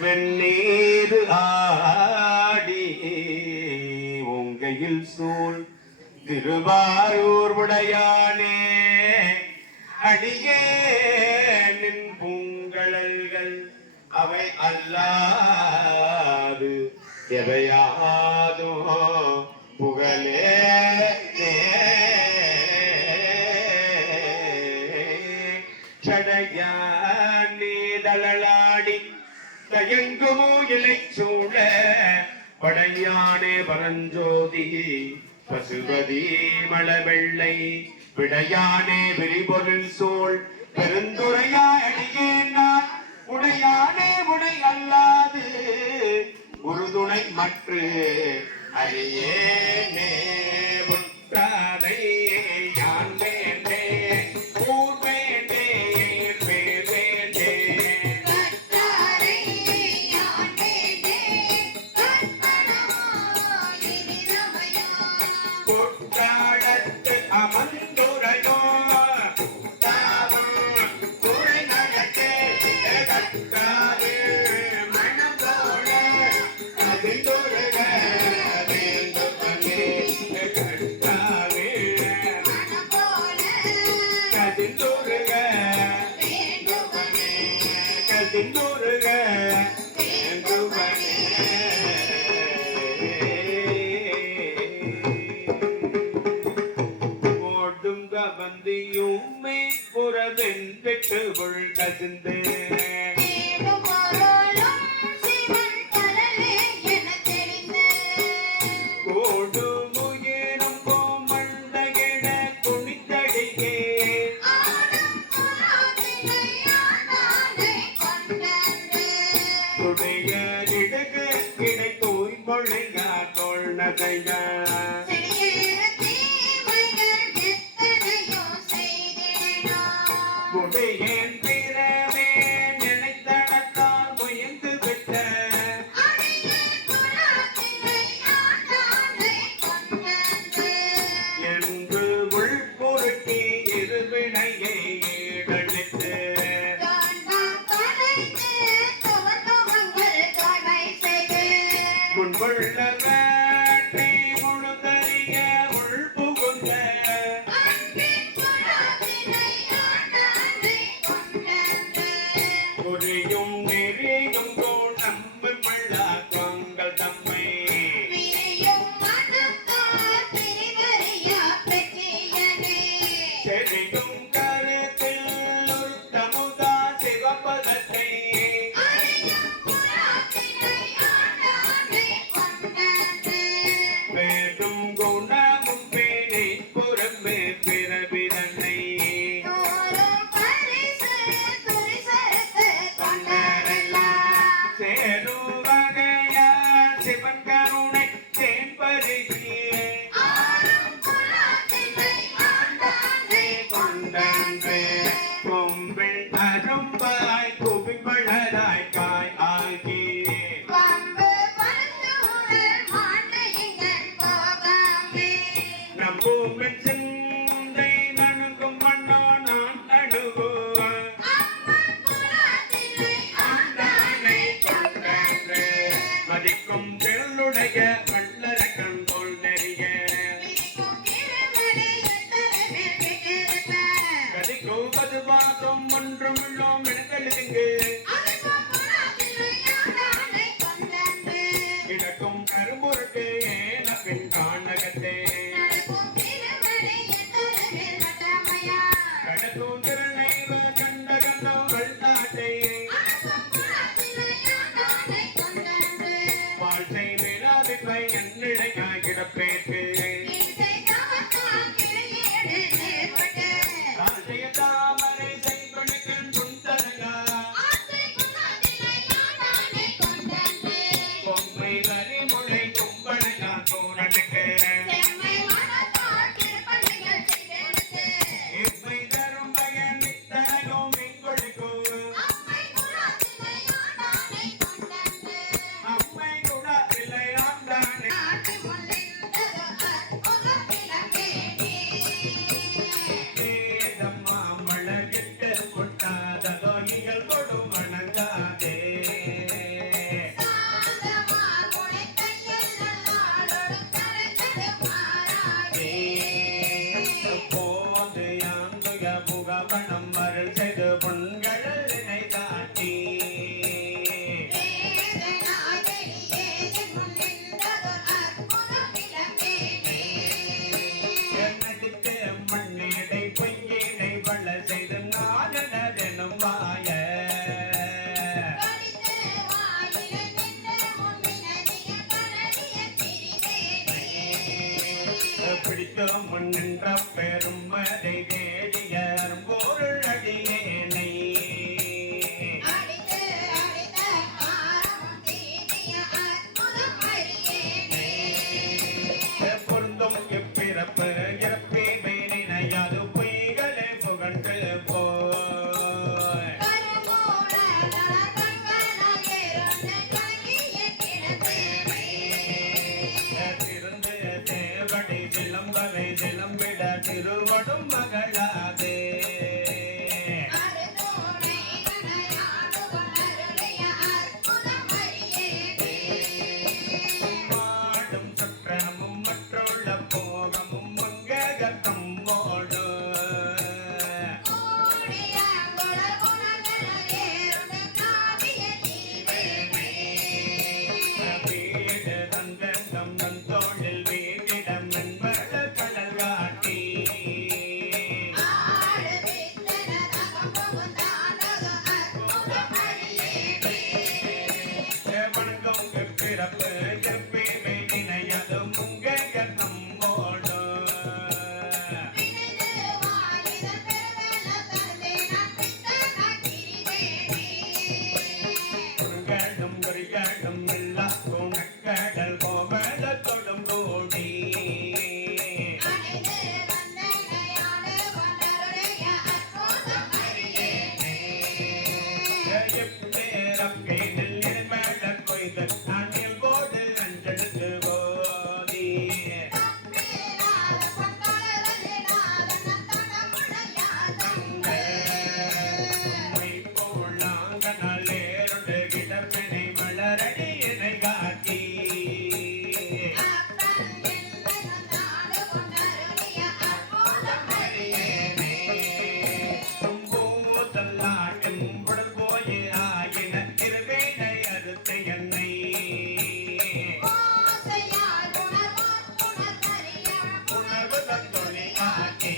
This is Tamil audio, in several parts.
வெந்நீர் ஆடி உங்கையில் சூழ் திருவாரூர் உடையானே அடியே நின் பூங்கழல்கள் அவை அல்லாது எவையாதோ புகழே நீதளாடி தயங்குமோ இலை சூழ படையானே பரஞ்சோதி பசுபதி மலவெள்ளை விடையானே விரிபொருள் சூழ் பெருந்துரையாய் அடியேன் நான் உடையானே உடை அல்லாது உறுதுணை மற்ற அடியேனே முட்டானை யான் வேண்டே ஊர் வேண்டே பேர் வேண்டே கொட்டாடத்து அமர்ந்துரையோ வந்தியும்மை புறவென் வெட்டு உள் கசிந்து கோடுமுயிரும் கோமண்டையிட குனித்தடியே துடையரிடுகு கிடை தூய் மொழியா கொள்ளதையா என் பிறவே நினைத்தடத்தால் முயன்று விட்ட என்று உள்பொருட்டி இருவினையை ஈடழித்து முன்புள்ள வேட்டை முழுதறிய உள்புகுந்த பொறியும் நெறியும் போல் நம்பு மள்ளா தாங்கள் தம்மை செறியும் கருத்தில் உருத்தமுதா சிவபதத்தை பேடும் குணமும் பேனை புறமே பிறவிதனை சேரும் மண் என்ற பெருமதை தேடிய பொருள் அடியேனை பொருந்தும் இப்பிறப்பு இறப்பே நினையாது பொய்களை புகழ்ந்து போய் திருந்து தேவடி சிலம்பவை சிலம்பிட திருவடும் மகளாதே மாடும் சுற்றமும் மற்றுள்ள போகமும் மங்ககத்தம் ஓடு வீடு தந்தம் தன் தோளில் வீட்டிடம் நண்பட கடல் காட்டி வணக்கம் பிறப்பு எப்பயுமே நினையாது முங்ககத்தம் ஓடு குறுகடும் குறிகடும் எல்லா குணக்கடல் கோமல தொடும் கூடி எப்பேரப்பேனில் நிர்மல கொய்து நானில் போடு அஞ்செடுத்து போதி உம்மை போலாங்கனால் ஏறுண்டு கிடப்பினை மலரடி என்னை காட்டி பூதல்லாட்டும் புடல் போய் ஆயின இருவேனை அறுத்து என்னை உணர்வு தந்தொழி காட்டி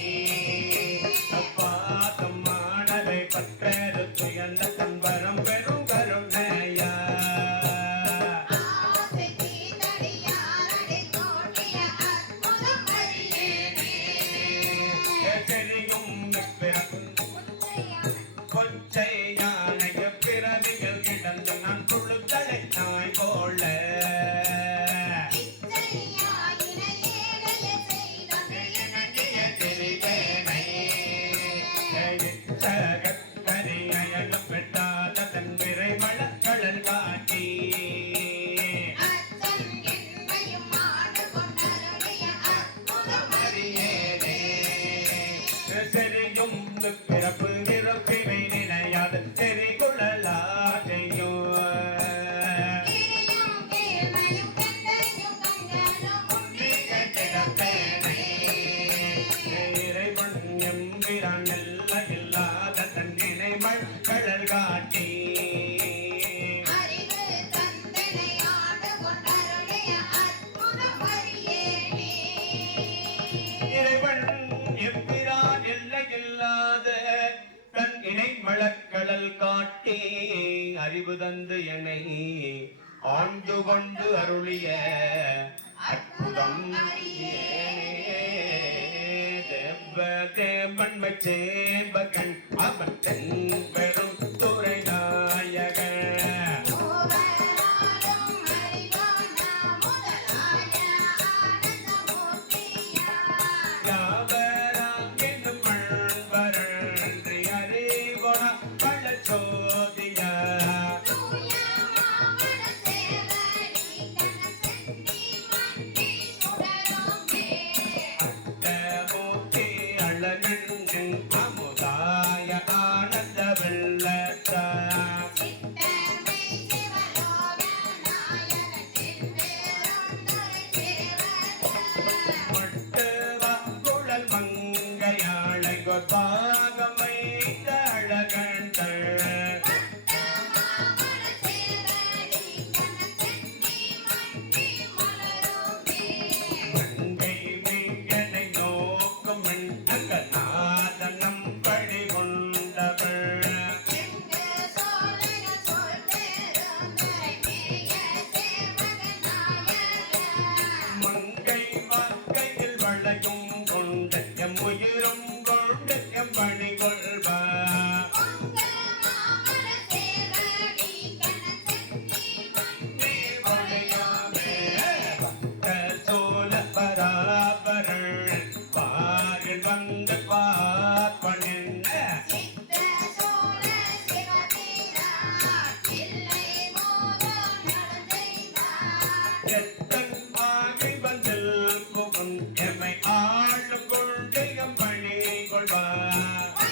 பாதம் மாணவை பற்றரு துயர்ந்த கண்பரம் பெரும் கருணையா தெரியும் பிறக்கும் கொச்சை யானைய பிறவிகள் கிடந்து நான் துள்ளுத்தலை நாய் போல தெரிவேனை சகக்கரியயம் பெற்றாத தன் விரைவள கடல் காட்டி தெரியும் பிறப்பு இறப்பினை நினையாது தெரிகுழலாகையோ இறைவன் எம்பிரான் எல்ல இல்லாத தன் நினைவள் கடல் காட்டி இறைவன் எம்பிரான் எல்லையில்லாத தன் இணை மலக்கடல் காட்டி அறிவு தந்து என்னை ஆண்டு கொண்டு அருளிய அற்புதம் தேவன்மை சேவகன் அவன் தென் பெரும் துறை நாயகன் அமுதாய ஆனந்த வெள்ள எத்தன் ஆகி வந்தில் புகும் எம்மை ஆளும் கொள்கையம் பணி கொள்வார்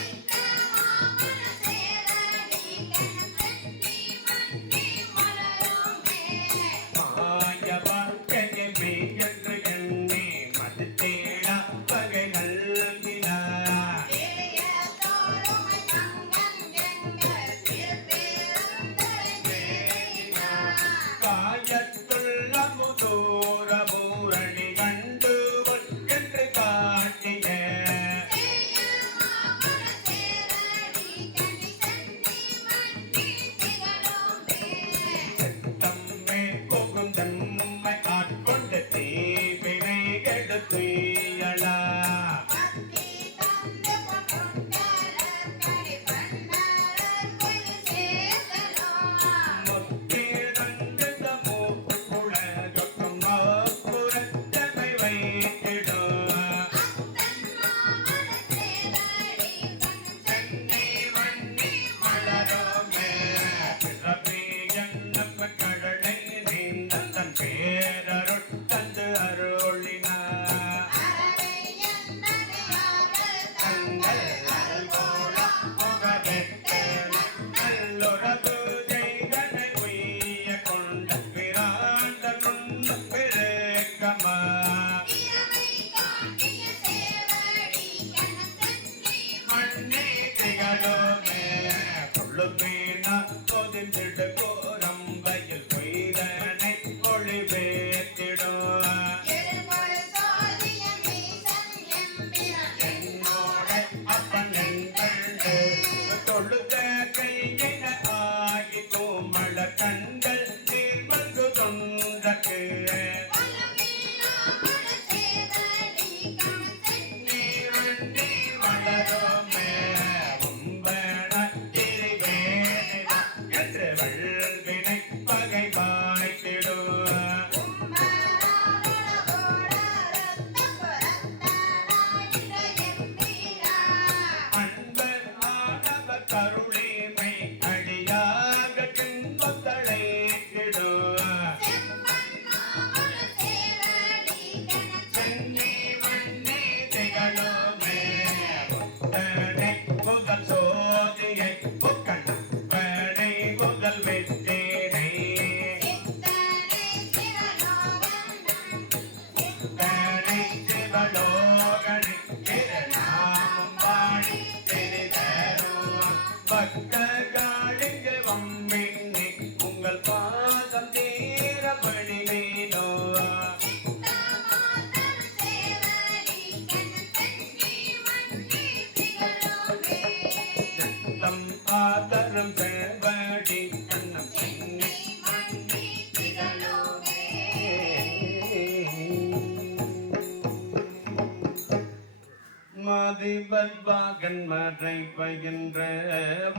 மதிபல்வாகன் மறை பயின்ற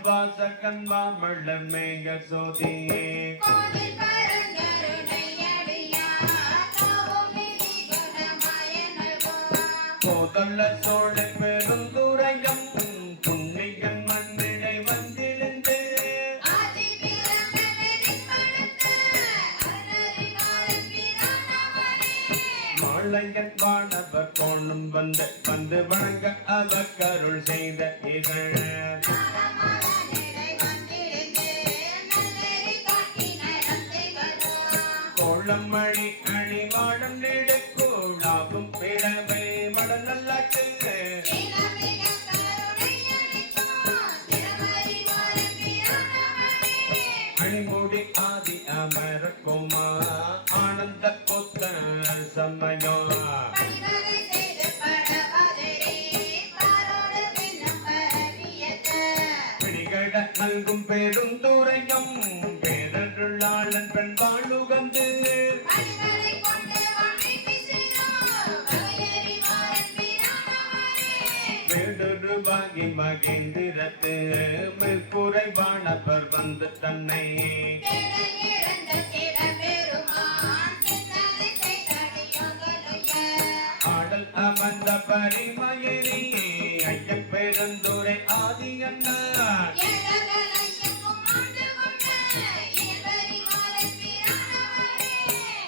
வாசகன் மாமள்ளர் மேக சோதியே கோதல்ல சோழ பெருந்துரையம் புன்னிகன் மண்ணிடை வந்திருந்து மாலையன் வானவர் கோணம் வந்து வணங்க அவர் கருள் செய்த இகழ கோளமணி அணிவாடம் நெடுக்கூழாகும் பிறவை மடநல்லாற்று அணிமுடி ஆதி அமர குமா ஆனந்த கொத்த சமயோ நல்கும் பெருந்துரையம் பேரருளாளன் பெண் வாழுகந்து வேடொரு பாகி மகேந்திரத்து மேற்குறை வானவர் வந்து தன்னை ஆடல் அமர்ந்த பரிமயனே ஐயப்பெருந்துரை ஆதி அண்ணா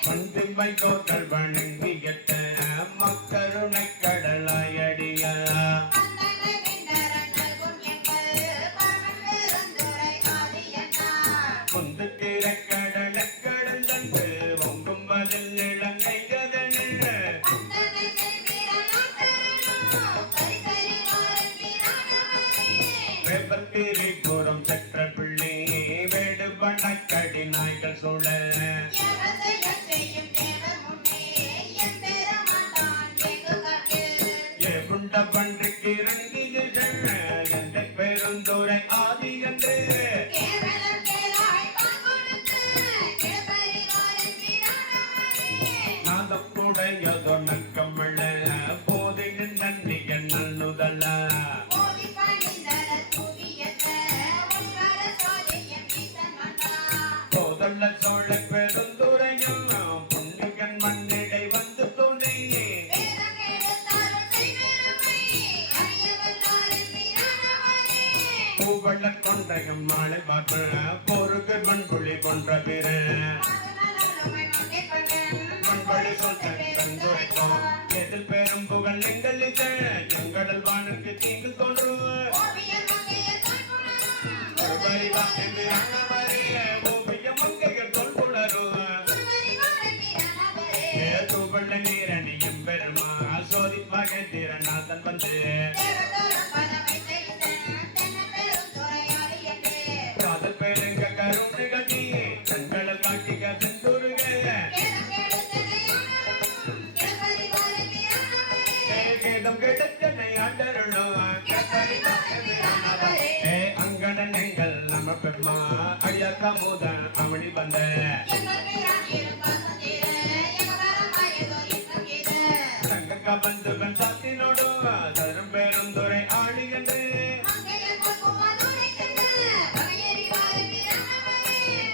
வந்து வைகோக்கள் வணங்கியத்த மக்கருணை கடலாயடிய குந்து திறக்கடல கடந்தன்று ஒங்கும் பதில் இளங்கை கதனில் வேப்பத்திரிபுரம் செற்ற பிள்ளை வேடு பண்ணக்கடி நாய்கள் சூழ ஏகுண்ட பன்றிக்கு இறங்கிகள் எந்த பெருந்துரை ஆதி என்று நாதப்புடையதோ நக்கமள்ள போதையின் நன்னிய நல்லுதல்ல போதல்ல சோழ பெருந்துரையும் புண்ணியன் மண்ணிடை வந்து துணையே பூவள்ள கொண்டகம் மாலை பார்க்க பொறுக்கு மண்புள்ளி கொன்ற பிற மண்பழி சொல்லுரைக்கும் எதில் பெரும் புகழ் எங்கள் எங்கடல் வானுக்கு தீங்கு தோன்றும் ஓவியம் மங்கைகள் தொல்புணரும் தூவள்ள நீரணியும் பெருமா சோதிப்பாக திறநாதன் வந்து காதல் பேருங்க கருணை கட்டி கண்களல் காட்டிக செந்துருக கேதம் கெட்டனை ஆண்டருளும் அங்கடன் எங்கள் நம்ம பெருமா அடியா கமுதன் அவனி வந்த தங்க பந்துவன் சாத்தினோடு தரும் பெருந்துரை ஆடி என்று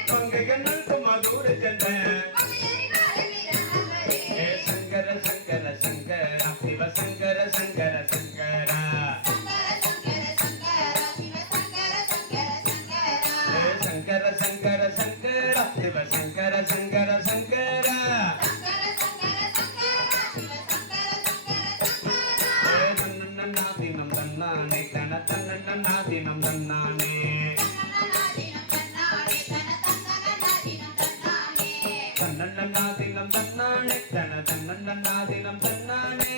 பங்கைகள் மதுரை சென்ற சங்கர சங்கர சங்கர சிவ சங்கர சங்கர சங்கர சங்கர சங்கர சங்கர சிவ சங்கர சங்கர சங்கர தன்னன்னாதினம் தன்னானே தன தன்னன்னாதினம் தன்னானே தன்னன்னாதினம் தன்னானே தன தன்னன்னாதினம் தன்னானே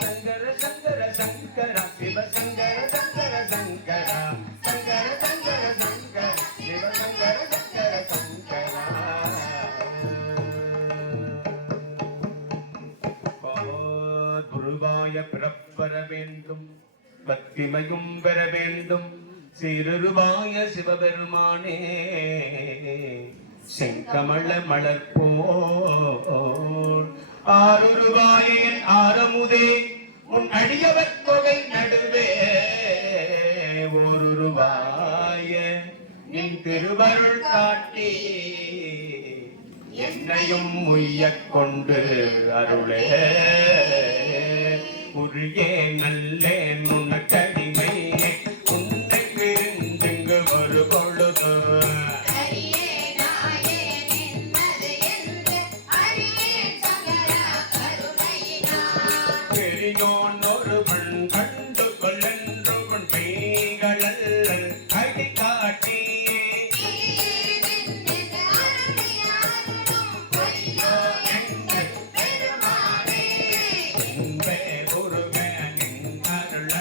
சங்கர சங்கர சங்கர சிவ சங்கர சங்கர சங்கர சங்கர சங்கர சங்கர சிவ சங்கர சங்கர சங்கர குருவாய பிறப்பெற வேண்டும் பக்திமையும் பெற வேண்டும் சீருருவாய சிவபெருமானே செங்கமல மலர்போல் ஆருருவாயன் ஆரமுதே உன் அடியவர் தொகை நடுவே ஓருருவாய நின் திருவருள் காட்டி என்னையும் உய்யக் கொண்டு அருளே உரியே நல்லே நுணக்கடிமை உன்னை பிரிந்தெங்கு ஒரு பொழுது பெரியோன் ஒருவன் கண்டு கொள்ளென்றவன் பெய்களல் அடி காட்டி அருள்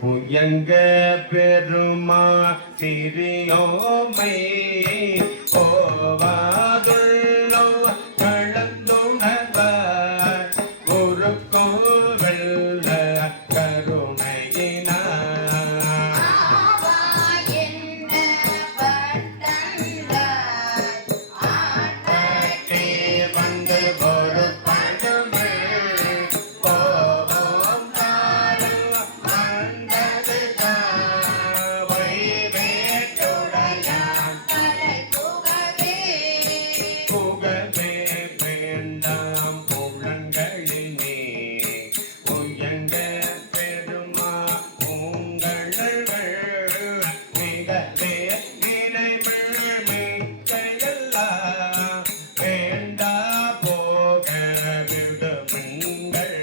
புயங்க பெருமா திரியோமை போவாதுள்ளோ கலந்துணர்வார் ஒரு கோவல்ல கருணையினார் வந்து ஒரு படுமை போவோம் காலம் வந்தது காவை வேட்டுடையான் புகவே வேண்டாம் புலன்களினே உயங்க பெருமா உங்கள் மிகவே நினைவில் மிக்கையெல்லாம் வேண்டா போக விடுமுங்கள்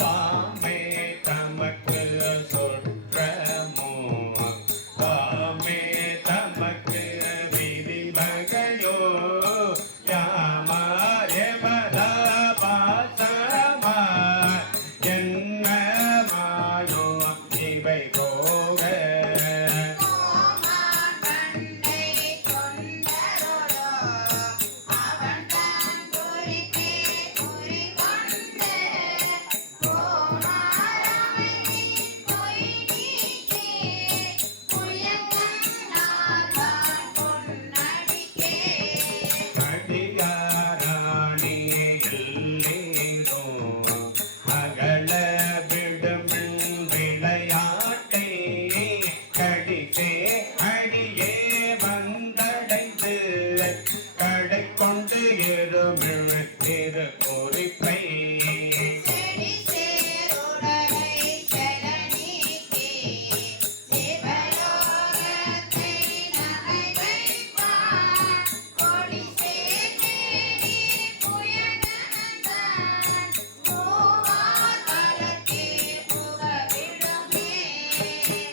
தாமே தமக்கு சொற்றமோ தாமே தமக்கு விதிவகையோ யாமாயமலா பாசமா என்னமாயோ இவை போக அடியாராணி எல்லேரோ அகல விடுமின் விளையாட்டை கடித்தே அடியே வந்தடைந்து கடை கொண்டு இருமிழ் திரு குறிப்பை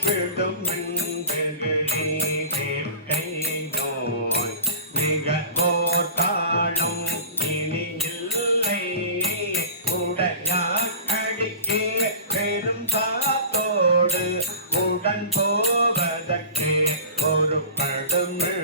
விடுமின் வெகுளி வேட்டை நோய் மிக ஓர் காலம் இனி இல்லை உடையார் அடிக்கே பெரும் சாத்தோடு உடன் போவதற்கு ஒரு படுமிழ்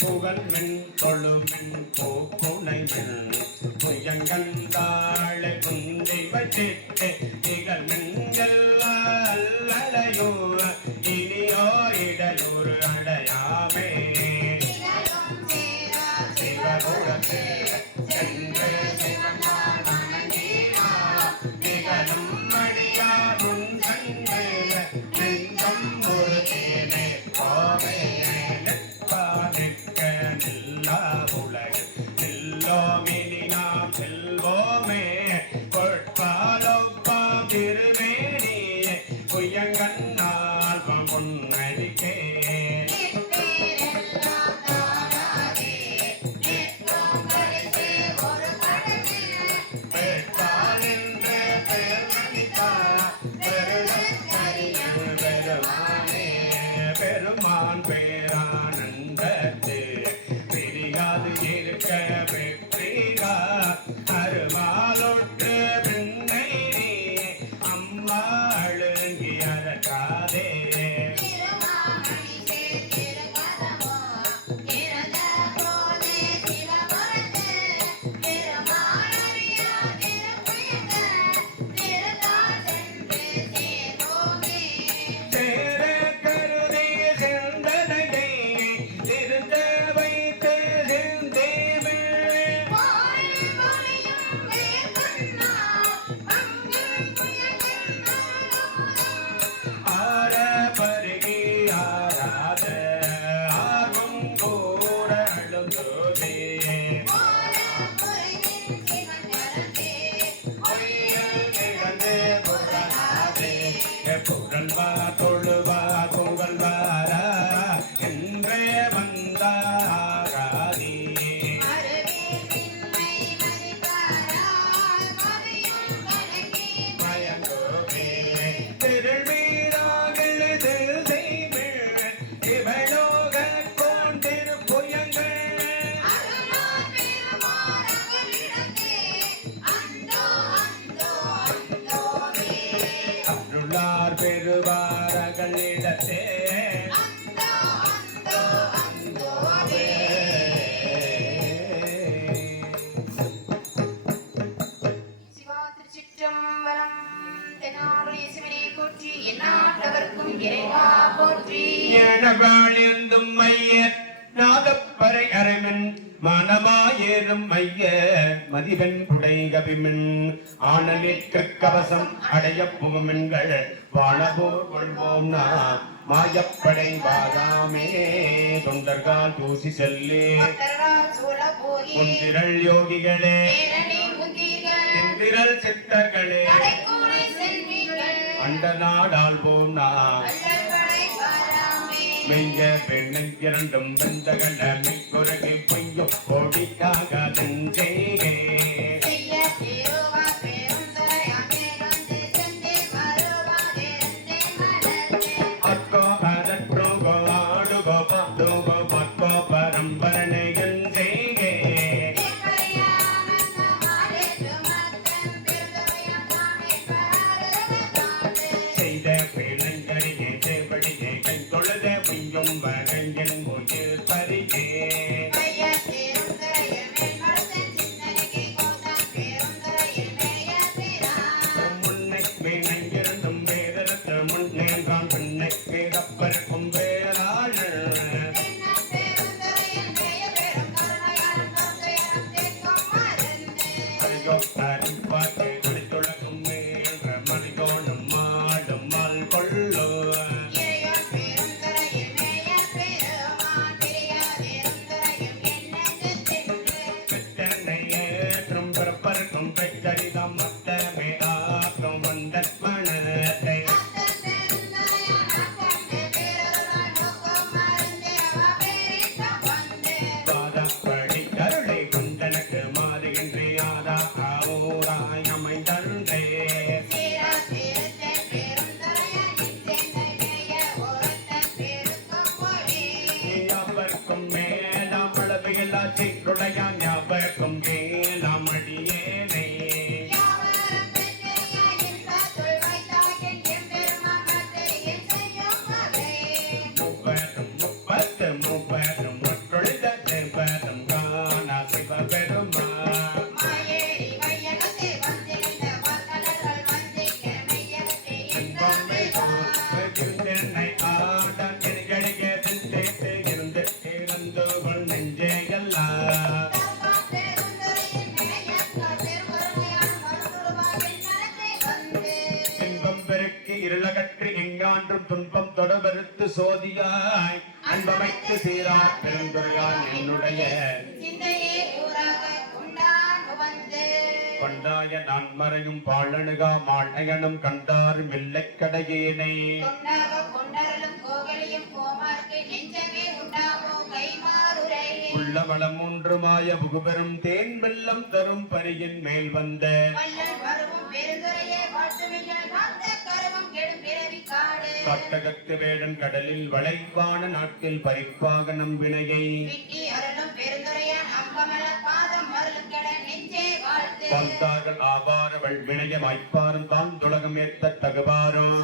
புகழ்மின் தொழுமின் போக்குணைமின் புயங்கந்தாளை குந்தி வச்சிட்டு திகழ்மின்களையோ இனியோ இடலூர் அடையாமே சிவபுரத்தே சென்று நிகழும் மணியாரும் கண்டு நெஞ்சம் ஒரு தேனே போவே நிற்க நில்லா உலகு நில்லோமினி நாம் செல்வ காக்கும் இறைவா போற்றி. ஞானவாழிந்தும் மையர் நாதப்பறை அரவன் மானமாயேறும் மைய மதிவெண் புடை கவிமின் ஆனலிற்கு கவசம் அடைய புகுமென்கள் வாழபோர் கொள்வோம் நாம் மாயப்படை வாதாமே தொண்டர்கால் தூசி செல்லே குந்திரள் யோகிகளே திந்திரள் சித்தர்களே அண்ட நாடால் போம் நாம் மெய்ய பெண்ணை இரண்டும் வெந்தகண்ட மெய்குரகு பொய்யும் பொடிக்காக நெஞ்சேகே அக்கோ அரற்றோகோ ஆடுகோ பாடுகோ பக்கோ பரம்பரனை எஞ்சேகே செய்த பிள்ளைங்களிலே தேவடியே கை தொழுத பொய்யும் வகையின் உயிர் பறியே முன்னை வீணை இரண்டும் வேதரத்த முன்னே தான் பின்னை வேதப்பருக்கும் வேறாள் ஐயோ அரிப்பாக்கு குளித்துளக்கும் மேல் மணிகோணம் மாடும் மால் கொள்ளோ பெற்றனை ஏற்றும் பிறப்பருக்கும் பெற்றரிதம் மத்தமே ஆக்கும் வந்தற் மனத்தை பாதப்படி கருளை குந்தனுக்கு மாறுகின்றே ஆதா ஆவூராய் அமைந்தன்றே ஞாபகம் மேலாம் அளவையில்லா சீருடைய ஞாபகம் மேலாம் அடியேனை மூவரும் முப்பத்து மூவரும் ஒற்றொழித தேவரும் காணா சிவபெருமா என்னை ஆட கிளிகளிலே சென்றேத்து இருந்து இறந்து கொள் நெஞ்சேயெல்லாம் இன்பம் பெருக்கி இருளகற்றி எங்கான்றும் துன்பம் தொடர்பெருத்து சோதியாய் அன்பமைத்து சீரார் பெருந்துரையான் என்னுடைய கொண்டாய நான் மறையும் பாழணுகா மாழையனும் கண்டார் மில்லைக்கடையேனை உள்ள வளம் ஒன்றுமாய புகுபெரும் தேன் வெள்ளம் தரும் பரியின் மேல் வந்த கட்டகத்து வேடன் கடலில் வளைவான நாட்டில் பறிப்பாக நம்பினையை பார்த்தார்கள் ஆபாரவள் வினைய வாய்ப்பாரும் தான் துலகம் ஏத்த தகுபாரும்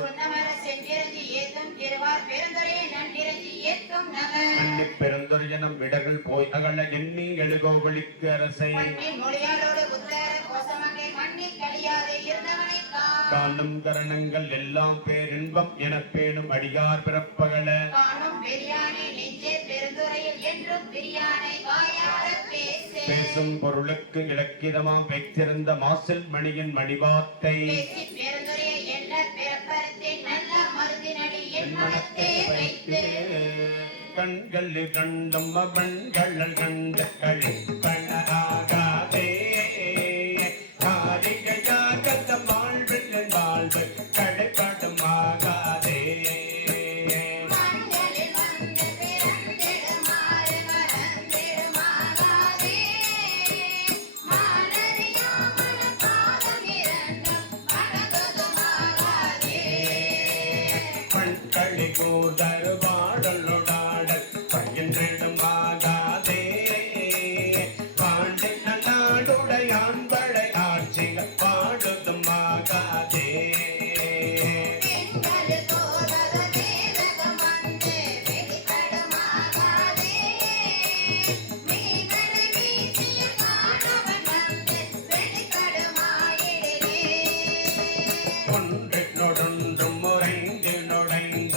அன்னி பெருந்துரையனம் விடர்கள் போய் அகல எண்ணி எழுகோவளிக்கு அரசை காணும் கரணங்கள் எல்லாம் பேரின்பம் என பேணும் அடியார் பிறப்பகல பேசும் பொருளுக்கு இலக்கிதமாம் வைத்திருந்த மாசில் மணியின் மணிவார்த்தை மனத்தை வைத்து கண்கள் கண்டும் அவன்கள் கண்ட கழிப்பனாகாதே காரிகையாக வாழ்வில் வாழ்வு கடைப்படும் ஆகாதே பண்களி கூதரு பாடலுடாடல் பயின்றிடும் ஆகாதே பாண்டி நாடுடையான் படை ஆட்சிகள் பாடுதும் ஆகாதே ஒன்று நொடொன்றும் முறைந்து நொடைந்து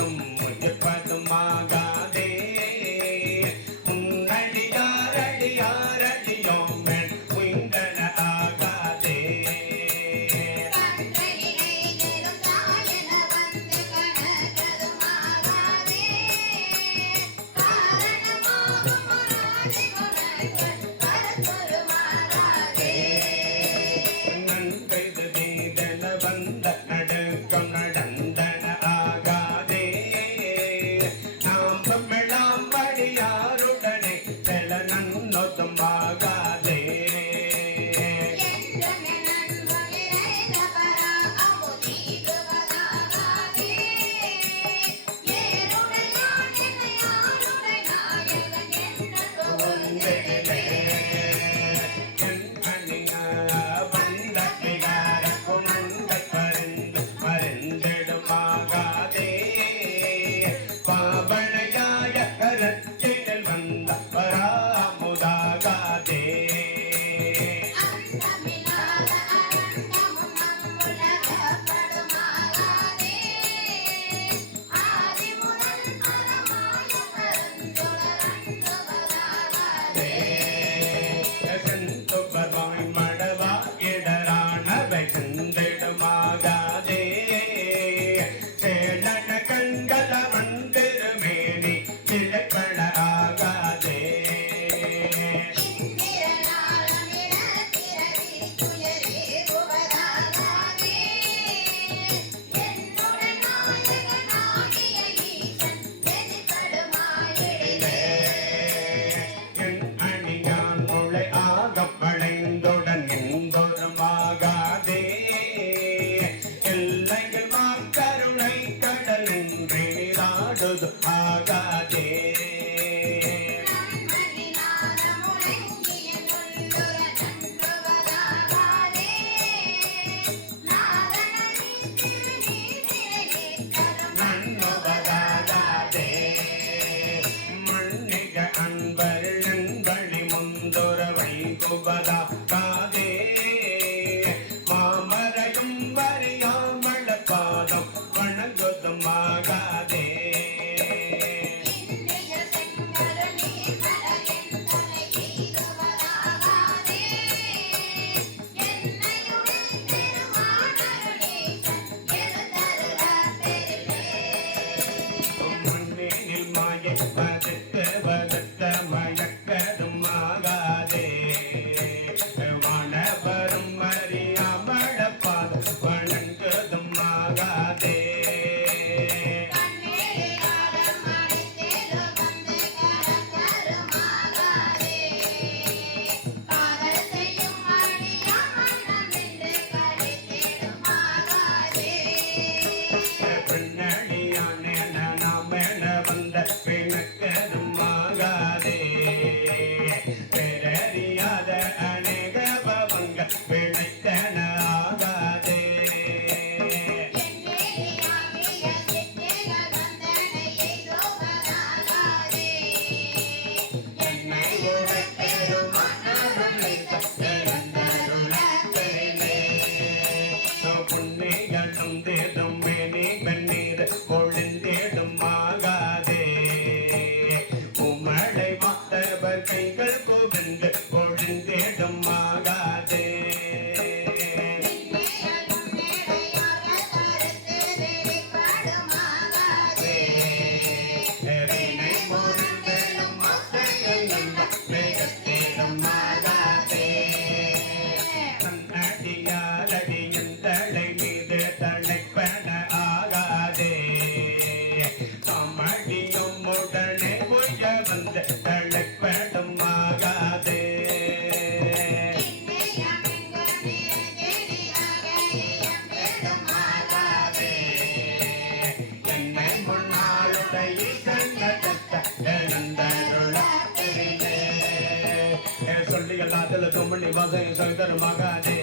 மாசை சொய்தருமாகாதே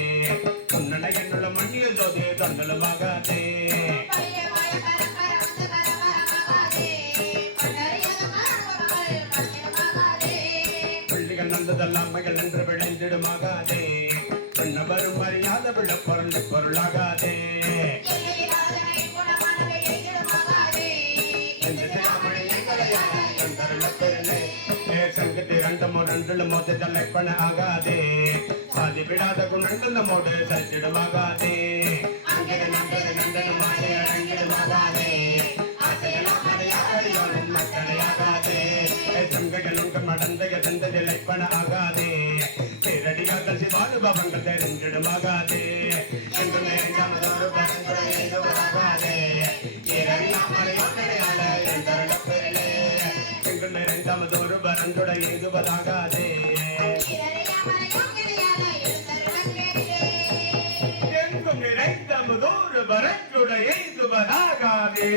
துண்ணனை என்னுள்ள மண்ணிய ஜோதி தொண்டலுமாகாதே பிள்ளைகள் நந்ததெல்லாம் மகள் என்று விளைந்திடுமாகாதே பெண்ண வரும் அறியாத பிள்ளை பொருள் பொருளாகாதே சங்கத்தை ரெண்டும் மொத்தத்தில் பண்ண ஆகாதே சாதி விடாத குணங்கள் நம்மோடு சச்சிடமாகாதே அங்கே நந்தது நந்தனமாகே அடங்கிடுமாகாதே ஆசையெல்லாம் மறையாதையோனும் மக்களையாகாதே சங்கைகளும் மடந்தைய தந்ததில் பண்ண ஆகாதே தேரடியாக சிவானுபவங்கள் தெரிஞ்சிடுமாகாதே என்று நேரங்காமதோடு பரந்துரையாகாதே ஏரடியா மறையோடையாள என்றே நிறைந்தமதொரு பரந்துட ஏதுவதாகாதே எங்கும் நிறைந்தமதொரு பரந்துட ஏதுவதாகாதே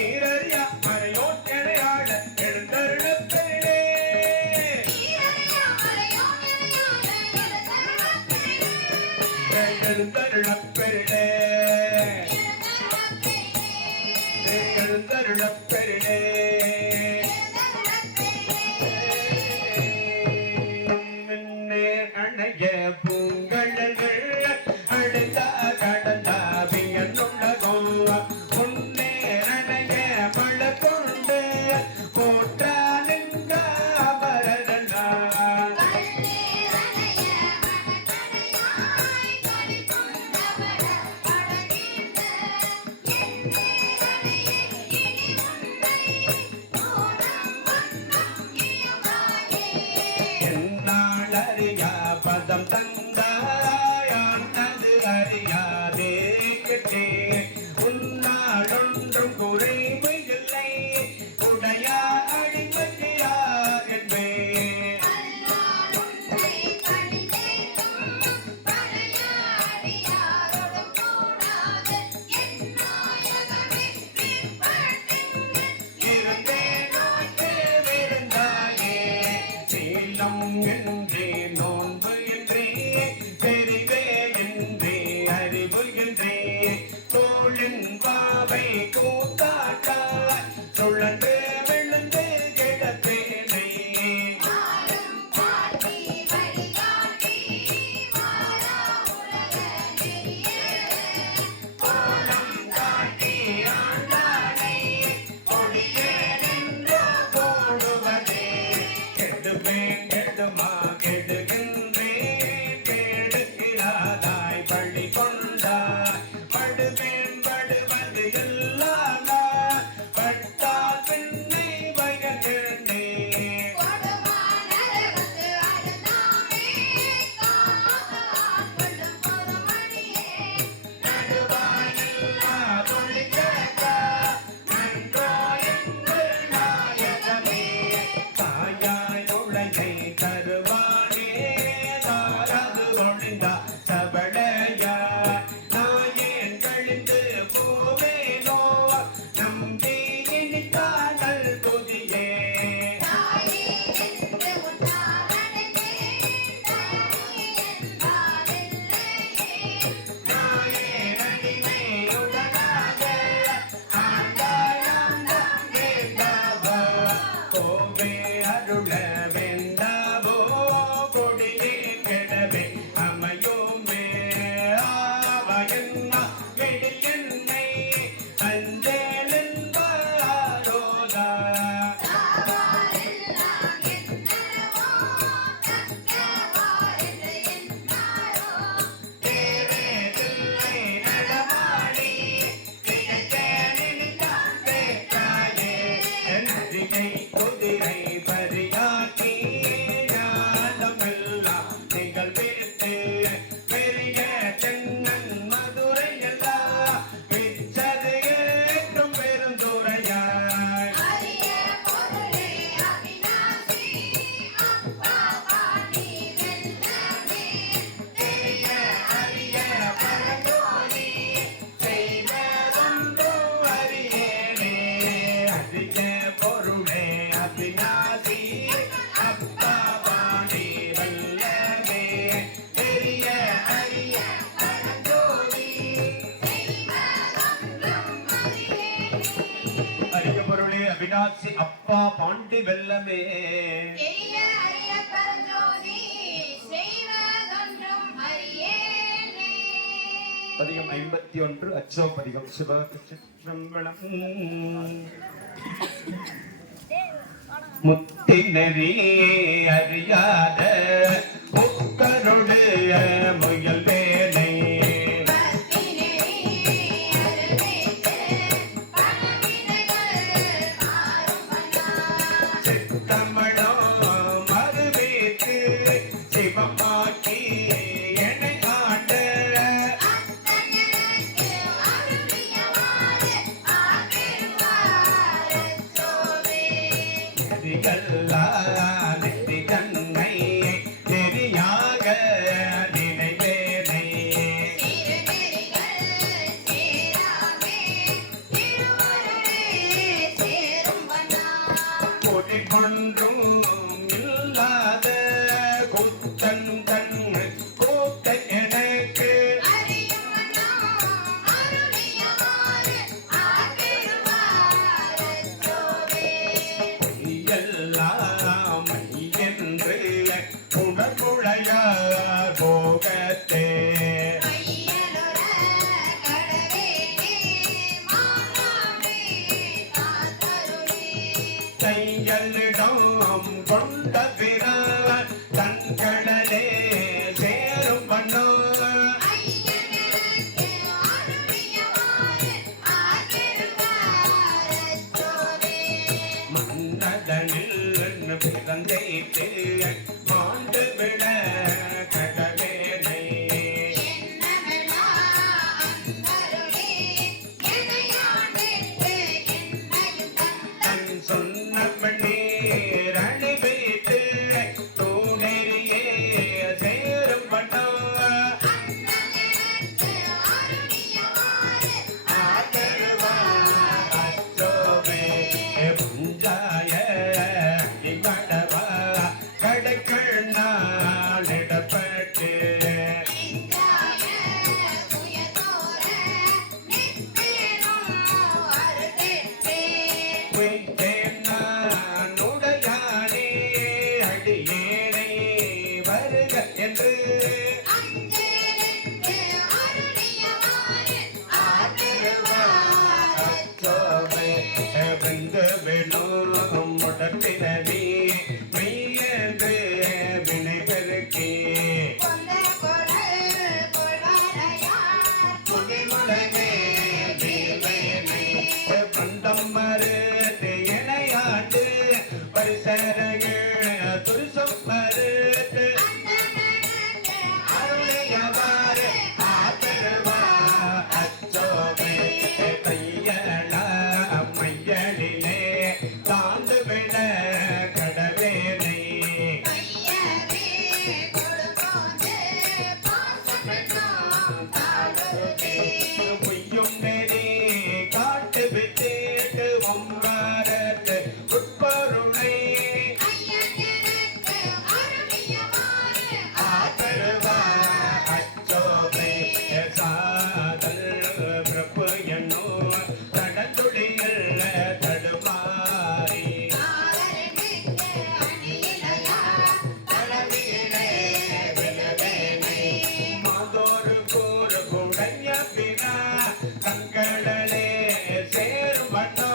ஈரறியா மறையோட்டணையாட எழுந்தருளப் பெரிலே எழுந்தருளப்பெரிலே எழுந்தருளப்பெரிலே அணைய பூங்கடல்கள் அடுத்த கடந்தாவியனுள்ளகும் உன்னே அணைய மழ கொண்டு போற்றா நின்ற அமரனா அறியா பதம் தந்தாயான் அது அறியாதே கிட்டே உன்னாடொன்றும் குறைவு இல்லை உடையா அடிமையா என்பே இருந்தே நோக்கே விருந்தாயே சீலம் என்றே நோன்பு என்றே தெரிவே என்றே அறிவு என்றே தோழின் பாவை கூத்தாட்டா சுழன்று விழுந்து கிடத்தேனை கோலம் காட்டி ஆண்டானை கொடியே நின்று போடுவதே கெடுவேன் கெடுமா கெடுகின்றேன் கேடுகிறாதாய் பள்ளி கொண்டாய் காசி அப்பா பாண்டி வெல்லமே எரிய அரிய பரஞ்சோதி செய்வதொன்றும் அறியேனே. பதிகம் 51 அச்சோ பதிகம் சிவ சிற்றம்பலம். முத்தினரி அறியாத முக்கருடைய முயல் வேலை சித்தமணோ மறுவேத்து சிவமாக்கி என்னை ஆண்ட நெறி கண்ணை நெறியாக நினைவேனை கொடி கொன்றும் இல்லாத குத்தன் தன் கூத்த எனக்கு எல்லாம் என்று உணர்வுடையார் போகத்தே கையலிடம் கொண்ட பிறார் தன்களே சேரும் பண்ணோ மன்னதனில் பிறந்தேத்து ஆண்டு விட கடவேனை தன் சொன்னபடி ரணி வைத்து தூணெறியே சேரும் பண்ணோ அச்சோவே புஞ்சாய இவடவா கடைக்கள் நாளிடப்பட்டு உடையானே அடியேனை வருக என்று அச்சோவே வெந்து விழும் முடத்தினவி மெய்யென்று வினை பெருக்கி புனிமுடனே வீழ்வேனை பந்தம் மறுத்து இணையாண்டு பரிசரங்கள் துரிசம் மறுத்து அருளையவாறு ஆதரவா அச்சோவே தையலா மையலிலே தாழ்ந்து விட கடவேனை பொய்யும் நெறி காட்டு விட்டேட்டு ஒம்பாரத்து உட்பொருளை ஆதரவா அச்சோவே சாதல் பிரபு என்னோ தடந்துடியில் தடுமாறி தளவிலே விழுவேனை மாதோறு கூறு குடைய பினா கண்களே சேரும் வண்ணோ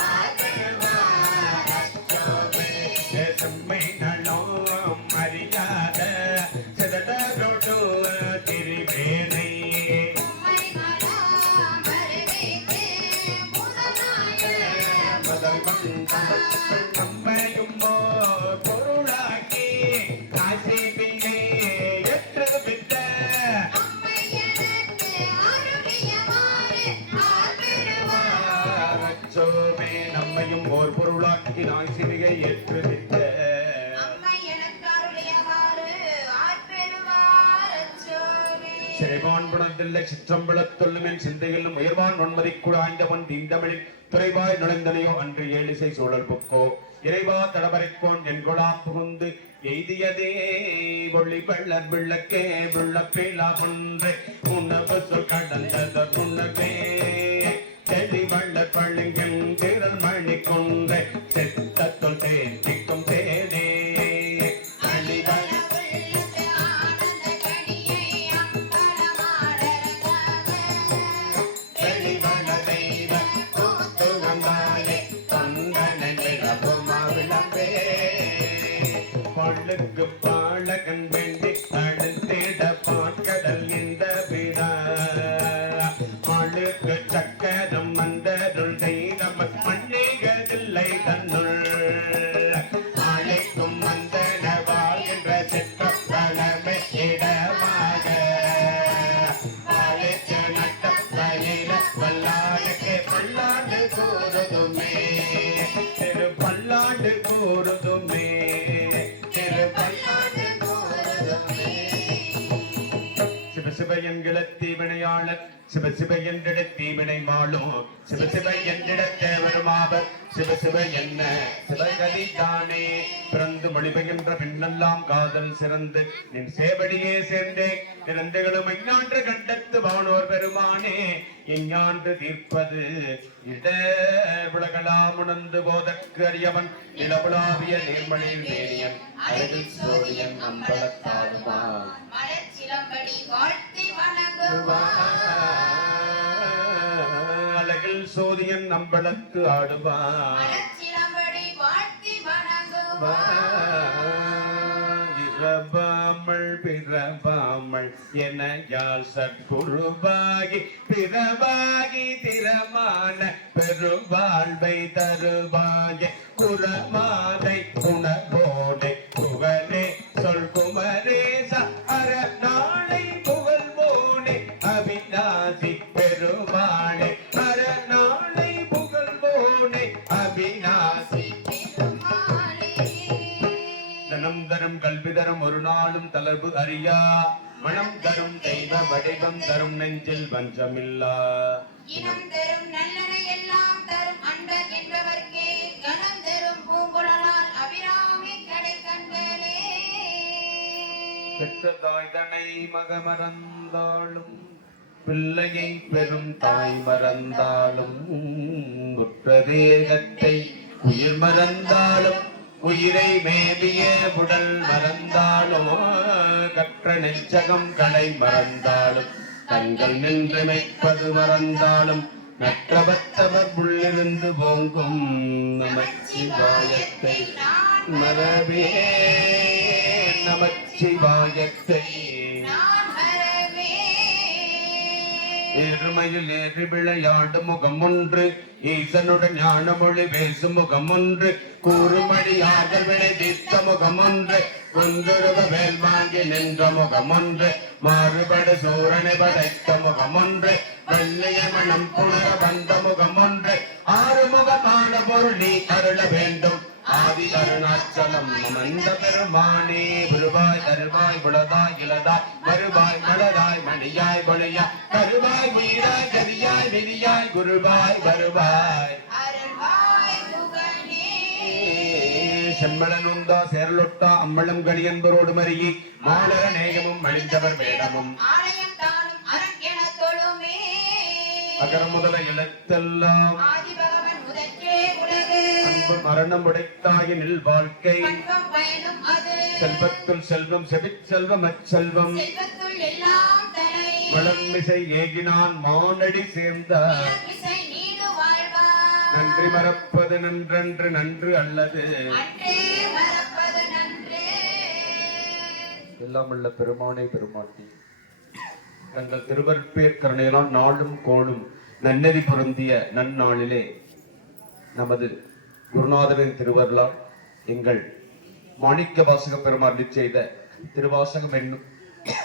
ஆதரவா அச்சோவே செம்மை நலம் அறியாத சிதடரோடு திரிவேனை முதல் நம்மையும் பொருளாக்கி காசிபிலே எற்று விட்ட அச்சோவே நம்மையும் ஓர் பொருளாக்கி நாசிமிகை ஏற்று விட்ட சிறைவான் புணர்ந்தில்லை சிற்றம்பலத்தொல்லும் என் சிந்தையிலும் உயர்வான் ஒன்மதிக் கூட ஆய்ந்தவன் தீண்டமிழில் துறைவாய் நுழைந்தனையோ அன்று ஏழிசை சூழல் புக்கோ இறைவா தடவரைக்கோன் என் கொடாம் புகுந்து எய்தியதே ஒளி வெள்ளர் விளக்கே விளப்பேலா ஒன்றை உணவு சொல் கடந்ததற்குணவே செடி வள்ளற் பளிங்கன் திரள் மணி கொன்றை செத்தத்துள் தேற்றிக்கும் தேனே அழிவன உள்ளத்து ஆனந்த கனியை அம்பலமாடரங்கமே. வெளிவன தெய்வ கூத்து வந்தாலே தொண்டனை நிரப்புமா விளம்பே பள்ளுக்கு பாலகன் வேண்டி அழுத்திட பாட்கடல் இந்த விடா ஆளுக்கு சக்கரம் வந்தருள் தெய்வம் மண்ணிகதில்லை தன்னுள் ஆளைக்கும் வந்தன வாழ்கின்ற சிற்றப்பழமே இடமாக ஆளுக்கு நட்டப்பயில பல்லாண்டுக்கு பல்லாண்டு கூறுதுமே திரு பல்லாண்டு கூறுதுமே திரு பல்லாண்டு கூறுதுமே சிவ என்கிற தீவினையாளர் சிவ என்றிட தீவினை வாழும் சிவ என்றிட தேவருமாவர் சிவ என்ன சிவகதி தானே பிறந்து மொழிபெயன்ற பின்னெல்லாம் காதல் சிறந்து நின் சேவடியே சேர்ந்தே இறந்துகளும் எஞ்ஞான்று கண்டத்து வானோர் பெருமானே எஞ்ஞான்று தீர்ப்பது இட விலகலாம் உணர்ந்து போதற்கு அறியவன் நிலவுலாவிய நீர்மணியில் வேணியன் அழகில் சோழியன் அம்பலத்தாடுவான் மலர்ச்சிலம்படி வாழ்த்தி வணங்குவான். அழகில் சோதியன் அம்பலத்து ஆடுவான் மலர்ச்சிலம்படி வாழ்த்தி வணங்குவான். இரபாமல் பிறபாமல் என யாழ் சற்குருவாகி பிறவாகி திறமான பெருவாழ்வை தருவாய குரமாதை குணபோதை புகழே சொல் குமரேச அரணாளை புகழ்வோனே அவிநாசி பெருமாளே அரணாளை புகழ்வோனே அவிநாசி தனம் தரும் கல்வி தரும் ஒரு நாளும் தளர்வு அறியா மனம் தரும் தெய்வ வடிவம் தரும் நெஞ்சில் வஞ்சமில்லா இனம் தரும் நல்லன எல்லாம் தரும் அன்பர் என்பவர்க்கே கணம் தரும் பூங்குழலால் அபிராமி கடை கண்களே. பெற்ற தாய் தனை மகமறந்தாலும் பிள்ளையை பெரும் தாய் மறந்தாலும் உற்ற தேகத்தை உயிர் மறந்தாலும் உயிரை மேவிய உடல் மறந்தாலும் கற்ற நெஞ்சகம் களை மறந்தாலும் கண்கள் நின்று மெய்ப்பது மறந்தாலும் நற்றவத்தவர் உள்ளிருந்து போங்கும் நமச்சிவாயத்தை மறவே நமச்சிவாயத்தை நான் மறவே. எருமையில் ஏறி விளையாடு முகம் ஒன்று ஈசனுடன் ஞானமொழி பேசும் முகம் ஒன்று கூறுமடி ஆகல் விளை தீர்த்த முகம் ஒன்று குன்றுருவ வேல் வாங்கி நின்ற முகம் ஒன்று மாறுபடு சூரனை படைத்த முகம் ஒன்று வெள்ளைய மனம் புணர வந்த முகம் ஒன்று ஆறுமுகமான பொருள் நீ அருள வேண்டும் ஆதி அருணாச்சலம் மந்த பெருமானே குருவாய் தருவாய் குலதாய் இளதாய் மறுவாய் மலராய் மணியாய் பொழியாய் கருவாய் உயிராய் கதியாய் விதியாய் குருவாய் வருவாய் அருள்வாய் புகழே. செம்மளனுந்தா சேரலொட்டா அம்மளம் கணியன்பரோடு மறியி மாலர நேயமும் அழிந்தவர் வேடமும் ஆலயம் தானும் அரங்கென தொழுமே. அகர முதல எழுத்தெல்லாம் ஆதி பகவன் முதற்றே உலகு அன்பு மரணம் உடைத்தாயினில் வாழ்க்கை பண்பம் பயனும் அது செல்வத்துள் செல்வம் செவிச் செல்வம் அச்செல்வம் செல்வத்துள் எல்லாம் தலை வளமிசை ஏகினான் மானடி சேர்ந்தார் இசை நீடு வாழ்வார் நன்றி மறப்பது நன்றன்று நன்று அல்லது அன்றே மறப்பது நன்றே. எல்லாமுள்ள பெருமானை பெருமாட்டி தங்கள் திருவற்பேர் கருணையெல்லாம் நாளும் கோளும் நன்னெறி பொருந்திய நன்னாளிலே நமது குருநாதரின் திருவருளால் எங்கள் மாணிக்க வாசக பெருமாள் செய்த திருவாசகம் என்னும்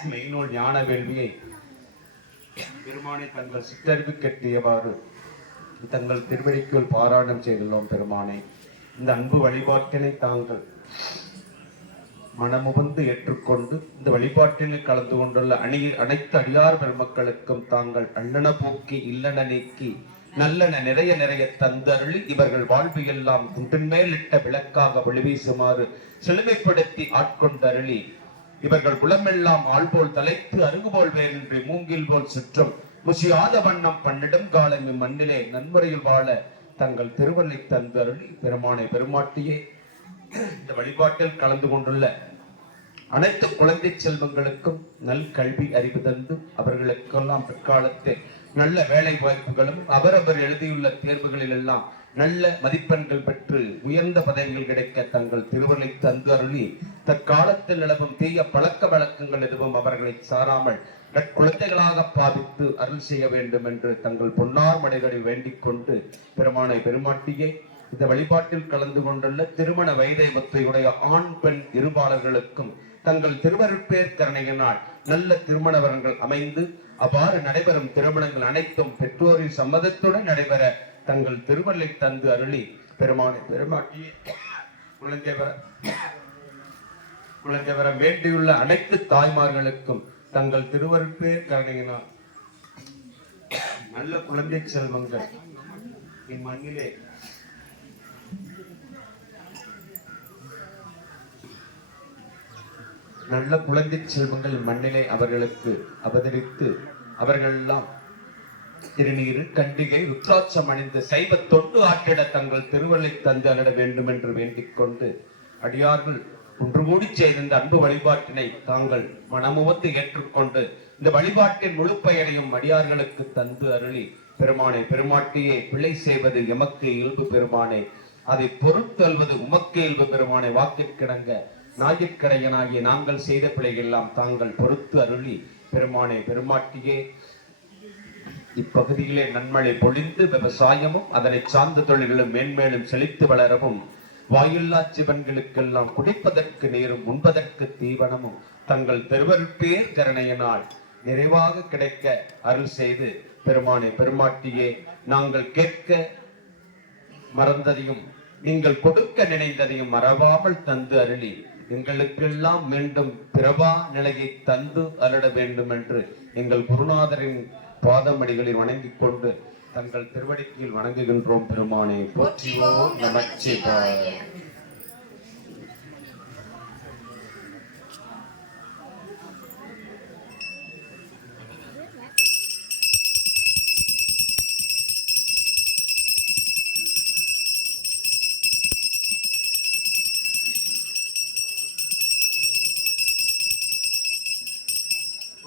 மெய்நூல் ஞான வேள்வியை பெருமானை தங்கள் சிற்றறிவு கட்டியவாறு தங்கள் திருவடிக்குள் பாராயணம் செய்துள்ளோம். பெருமானை இந்த அன்பு வழிபாட்டினை தாங்கள் மனமுவந்து ஏற்றுக்கொண்டு இந்த வழிபாட்டினை கலந்து கொண்டுள்ள அனைத்து அடியார் பெருமக்களுக்கும் தாங்கள் அல்லன போக்கி இல்லன நீக்கி நல்லன நிறைய நிறைய தந்தருளி இவர்கள் வாழ்வு எல்லாம் குன்றின் மேலிட்ட விளக்காக ஒளிவீசுமாறு செழுமைப்படுத்தி ஆட்கொண்டருளி இவர்கள் குலமெல்லாம் ஆள்போல் தலைத்து அருகுபோல் வேறின்றி மூங்கில் போல் சுற்றும் முசியாத வண்ணம் பன்னிடும் காலம் இம்மண்ணிலே நன்முறையில் வாழ தங்கள் திருவள்ளை தந்தருளி பெருமானை பெருமாட்டியே இந்த வழிபாட்டில் கலந்து கொண்டுள்ள அனைத்து குழந்தை செல்வங்களுக்கும் நல் கல்வி அறிவு தந்து அவர்களுக்கெல்லாம் பிற்காலத்தில் நல்ல வேலை வாய்ப்புகளும் அவரவர் எழுதியுள்ள தேர்வுகளில் எல்லாம் நல்ல மதிப்பெண்கள் பெற்று உயர்ந்த பதவிகள் கிடைக்க தங்கள் திருவருளை தந்து அருளி தற்காலத்தில் நிலவும் தீய பழக்க வழக்கங்கள் எதுவும் அவர்களை சாராமல் நற்குழந்தைகளாக பாவித்து அருள் செய்ய வேண்டும் என்று தங்கள் பொன்னார் மடைகளை வேண்டிக் கொண்டு பெருமானை பெருமாட்டியே இந்த வழிபாட்டில் கலந்து கொண்டுள்ள திருமண வயதை மத்தையுடைய ஆண் பெண் இருபாளர்களுக்கும் தங்கள் திருவருட்பேர் கருணையினால் நல்ல திருமண வரங்கள் அமைந்து அவ்வாறு நடைபெறும் திருமணங்கள் அனைத்தும் பெற்றோரின் சம்மதத்துடன் நடைபெற தங்கள் திருவருளை தந்து அருளி பெருமானை பெருமாட்டியே குழந்தை வர வேண்டியுள்ள அனைத்து தாய்மார்களுக்கும் தங்கள் திருவருட்பேர் கருணையினால் நல்ல குழந்தை செல்வங்கள் இம்மண்ணிலே நல்ல குழந்தை செல்வங்கள் மண்ணிலே அவர்களுக்கு அவதரித்து அவர்கள் எல்லாம் திருநீரு கண்டிகை ருத்ராட்சம் அணிந்து சைவ தொண்டு ஆற்றிட தங்கள் திருவள்ளை தந்து அருள வேண்டும் என்று வேண்டிக் கொண்டு அடியார்கள் ஒன்று கூடி செய்த இந்த அன்பு வழிபாட்டினை தாங்கள் மனமுவத்து ஏற்றுக்கொண்டு இந்த வழிபாட்டின் முழு பயனையும் அடியார்களுக்கு தந்து அருளி பெருமானை பெருமாட்டியே பிழை செய்வது எமக்கு இயல்பு பெருமானே அதை பொறுத்தல்வது உமக்கு இயல்பு பெருமானை வாக்கிற்கிணங்க ஞாயிற்கரையனாகிய நாங்கள் செய்த பிழையெல்லாம் தாங்கள் பொறுத்து அருளி பெருமானை பெருமாட்டியே இப்பகுதியிலே நன்மழை பொழிந்து விவசாயமும் அதனை சார்ந்த தொழில்களும் மேன்மேலும் செழித்து வளரவும் வாயில்லா சிவன்களுக்கெல்லாம் குடிப்பதற்கு நீரும் உண்பதற்கு தீவனமும் தங்கள் திருவருட்பேர் கருணையினால் நிறைவாக கிடைக்க அருள் செய்து பெருமானை பெருமாட்டியே நாங்கள் கேட்க மறந்ததையும் நீங்கள் கொடுக்க நினைந்ததையும் மறவாமல் தந்து அருளி எங்களுக்கெல்லாம் மீண்டும் பிறவா நிலையை தந்து அருள வேண்டும் என்று எங்கள் குருநாதரின் பாதமடிகளில் வணங்கிக் கொண்டு தங்கள் திருவடிக்கையில் வணங்குகின்றோம் பெருமானே போற்றிவோம் நமச்சிவாய.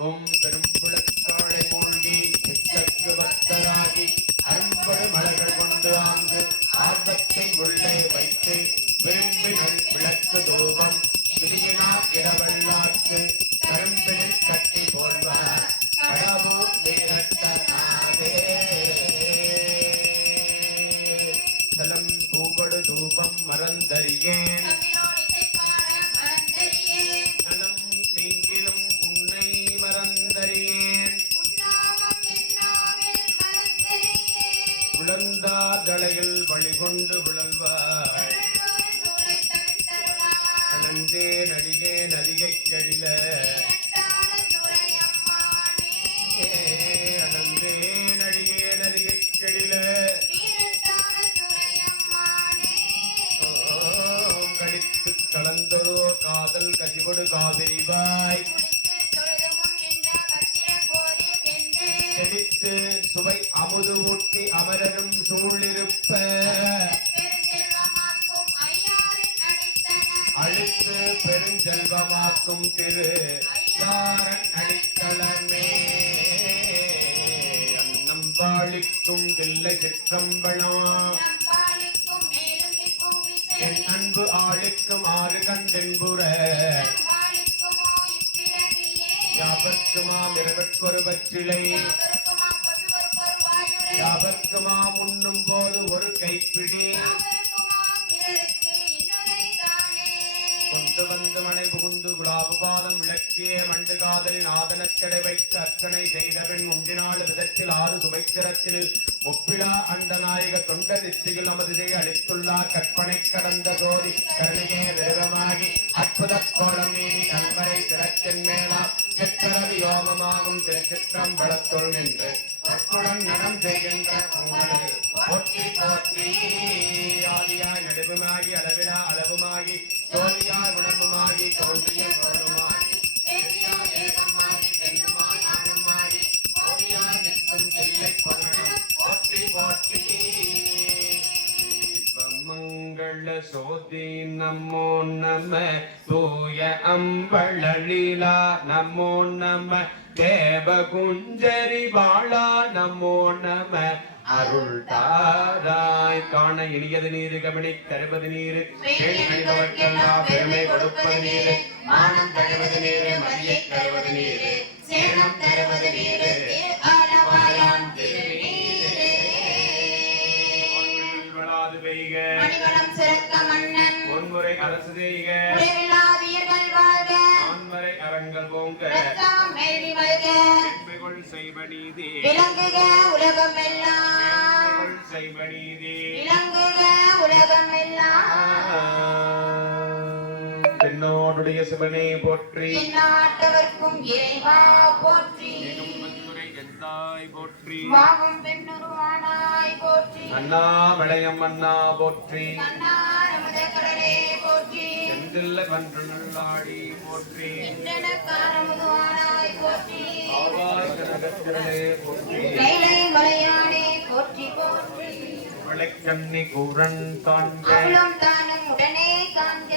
ஓம் பெரும் புலக்காளை மூழ்கி சித்தற்கு பக்தராகி அன்படு மலர்கள் கொண்டு ஆங்கு ஆர்வத்தை உள்ளே வைத்து விரும்பினல் விளக்கு தூபம் விதியினார் இடவல்லார்க்கு கரும்பினில் கட்டி போல்வார் கடவுள் வீரட்டனாவே தலம் பூகொடு தூபம் மறந்தறியேன் உழந்தாதளையில் வழிகொண்டு விழல்வார் அனந்தே நடிகே நதிகை கடில அனந்தே நடிகே நதிகை கடில கடித்து கலந்தொரு காதல் கசிவடு காவிரிவாய் செடித்து சுவை அமுது ஊட்டி அமரரும் சூழிருப்ப அழித்து பெருஞ்செல்வமாக்கும் திரு யாரன் அடித்தளமே அன்னம் பாளிக்கும் தில்லை சிற்றம்பலம் என் அன்பு ஆளுக்கும் ஆறு கண்டென்புற யாவர்க்குமா நிறவற்கொரு பச்சிலை யாவர்க்குமா முன்னும் போது ஒரு கைப்பிடி கொண்டு வந்து மனை புகுந்து குலாபு பாதம் விளக்கிய மண்டு காதலின் ஆதனக்கடை வைத்து அர்ச்சனை செய்தவன் உண்டினாள் விதத்தில் ஆறு சுமைத்திரத்தில் ஒப்பிலா அண்டநாயக தொண்ட நிச்சயில் நமது செய்ய அளித்துள்ளார் கற்பனை கடந்த சோதி கருணையே விரவமாகி அற்புத கோலம் நீதி கண்வரை திறத்தின் மேலா சிற்றரவி யோகமாகும் திருச்சிற்றம்பலத்துள் நின்று அற்புடன் நடம் செய்கின்ற உங்களது போற்றி போற்றி ஆதியாய் நடுவுமாகி அளவிலா அளவுமாகி தோழியாய் உணர்வுமாகி தோன்றிய பொருளுமாகி பெண்ணுமாய் ஆணுமாகி ஓடியாய் சோதி நமோ நம தூய அம்பழலீலா நமோ நம தேவகுஞ்சரி பாலா நமோ நம அருள் தாராய் காண இனியது நீரு கவனி தருவது நீரு மனிதவர்க்கெல்லாம் பெருமை கொடுப்பது நீரு மானம் தருவது நீரு மதியை தருவது நீரு சேனம் தருவது நீரு ஆலவாயான் திருநீரே வளாது பெய்க மணிவளம் சிறக்க மன்னன் பொன்முறை அரசு செய்க உறவில்லாதியர்கள் வாழ்க ஆண்மறை அரங்கள் போங்க ரத்தம் மேலி மல்க வெண்மைகொள் செய்வ நீதி விளங்குக உலகம் எல்லாம் செய்வ நீதி விளங்குக உலகம் எல்லாம் தென்னோடுடைய சிவனே போற்றி நாட்டவர்க்கும் இறைவா போற்றி போற்றி வாகம் பெண்ணுருவானாய் போற்றி அண்ணாமலையம் அண்ணா போற்றி அண்ணா நமது கடலே போற்றி செந்தில்ல கன்று நல்லாடி போற்றி காரமுதுவானாய் போற்றி ஆவாய் கனகத்திரளே போற்றி கைலை மலையானே போற்றி போற்றி மலைக்கண்ணி கூரன் காண்க அவளும் தானும் உடனே காண்க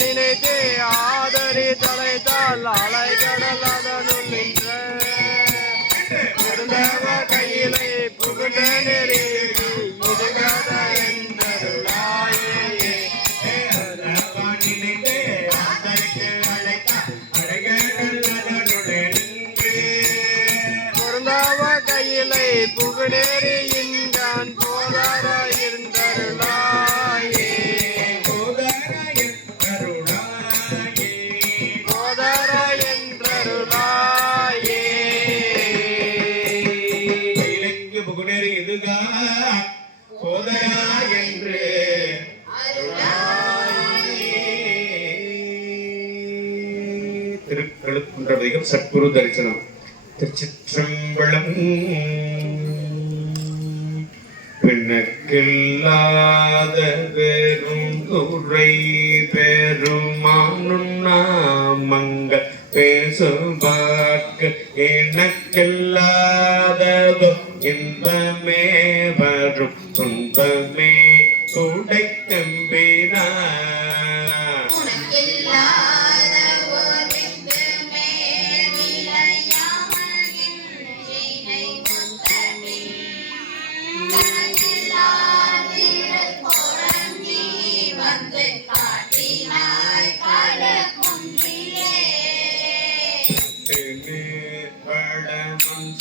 நினைத்தே ஆதரி தலைத்தால் அலைகடல் அதனுள் நின்ற கையிலை புகுந்த நெறி இதுகாத பொருந்தாவ கையிலை புகுநேறி இன்றான் போதார இருந்தருளாயே திருக்கழுக்குன்றதிகம் சத்குரு தரிசனம். திருச்சிற்றம்பலம். பிணக்கில்லாத பெருங்குறை பெருமானும் நாமங்கள் பேசுவார்க்கு எனக்கில்லாததோ இன்பமே வரும் துன்பமே துடைக்கம்பினா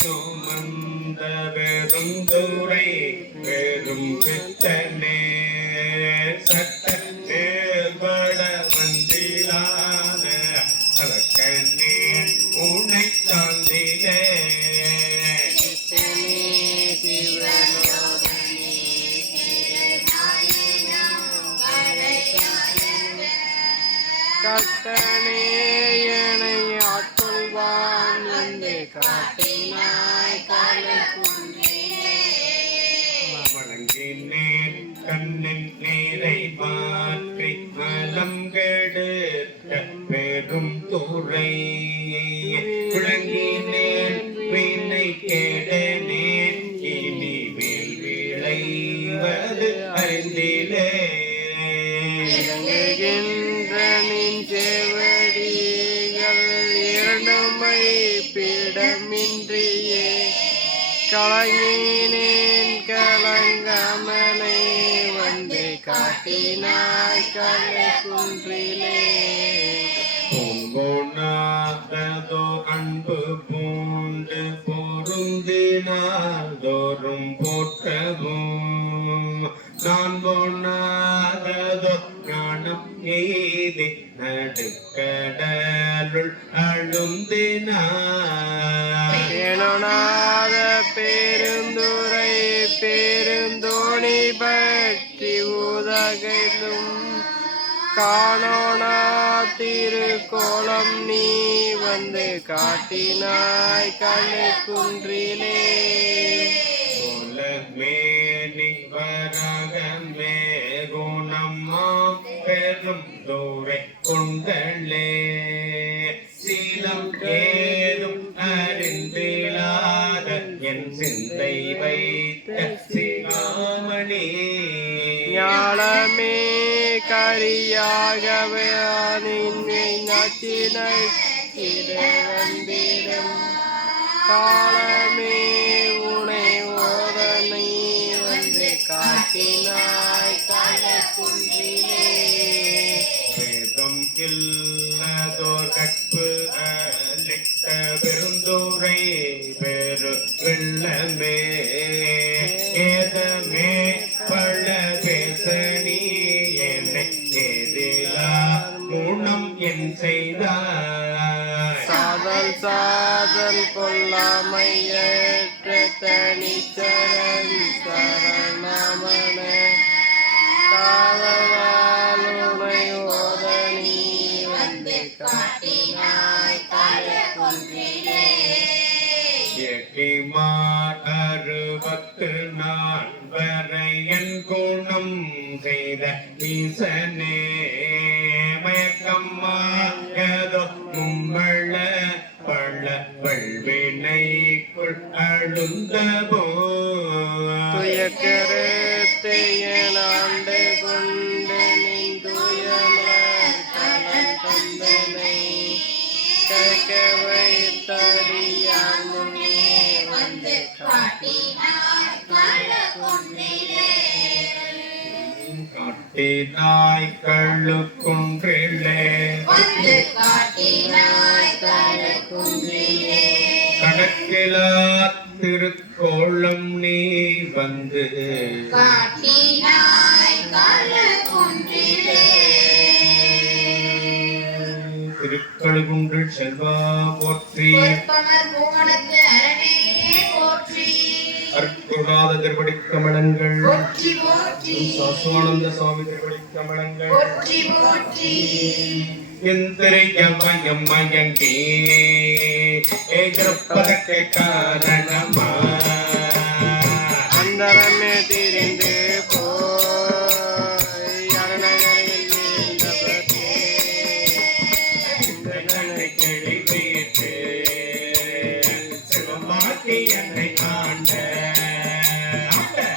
சுமந்த பெரும் துறை பெரும் பித்தனே காட்டினாய் கலக்குன்றிலே வழங்கினேன் கண்ணின் நீரை மாற்றி மலம் கெடுத்த பெரும் துறை விளங்கினேன் வீணை கெடனேன் இனி வேல் விளைவது அறிந்திலே இறங்குகின்ற நின் செவடிகள் இரண்டுமை பிடமின்றியே கலங்கினேன் கலங்காமலே வந்து காட்டினாய் கலக்குன்றிலே பொங்கோனாததோ அன்பு பூண்டு பொருந்தினாதோறும் போற்றவும் நான் போனாததோ ஞானம் எய்தி நடுக்கடலுள் அழுந்தினாய் பேணோனாத பெருந்துரை பெருந்தோணி பற்றி உதகையிலும் காணோனா திருக்கோலம் நீ வந்து காட்டினாய் கலக்குன்றிலே மேனி வரகமே குணம்மா பெரும் தூரை கொண்டலே சீலம் ஏதும் அறிந்திலாத என் சிந்தை வைத்த சிகாமணி ஞானமே கரியாகவே நின்னை நச்சினை வந்திடும் காலமே உனை ஓதனை வந்து காட்டினாய் கலக்குன்றிலே வேதம் இல்லதோர் கற்பு அளித்த பெருந்தூரை பெரு வெள்ளமே ஏதமே பல பேசணி என்னை எதிலா குணம் என் செய்தாய் சாதல் சாதல் கொல்லாமையற்ற தனிச்சரண் சரணமன காதலாலுனை ஓதனி வந்து காட்டினாய் கலக்குன்றிலே எட்டிமார் 64 வரை என் குணம் செய்த ஈசனே மயக்கம்மாயதோ மும்மள பள்ள வல்வினைக்குள் அழுந்தபோ துயக்கருத்து ஆண்டு கொண்டு நின் துயமலர் கலன் தந்தனை கேட்க வைத்தறியார் முன்னே வந்து காட்டினாய் கலக்குன்றிலே காட்டினாய் கள்ளுக்குன்றிலே வந்து காட்டினாய் கலக்குன்றிலே கணக்கிலா திருக்கோளம் நீ வந்து காட்டினாய் கலக்குன்றிலே திருக்கழுகுன்று செல்வா போற்றி பொற்பமர் பூவனத்து அரணே போற்றி அற்புதாத திருப்படி கமலங்கள் போற்றி போற்றி சாசுவானந்த சுவாமி திருப்படி கமலங்கள் போற்றி போற்றி எந்திரையம் மயங்கி ஏகப்பதற்கு காரணமா அந்தரமே திரிந்து போய் அரணகரில் வீழ்ந்தவர்க்கே என்னை கிழித்து சிவமாக்கி என்னை காண்ட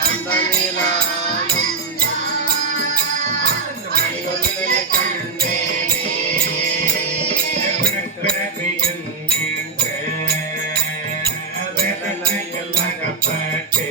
அந்த நிலானம் சொல்லினை கண்டேனே பிறவி என்கின்ற வேதனையில் அகப்பட்டு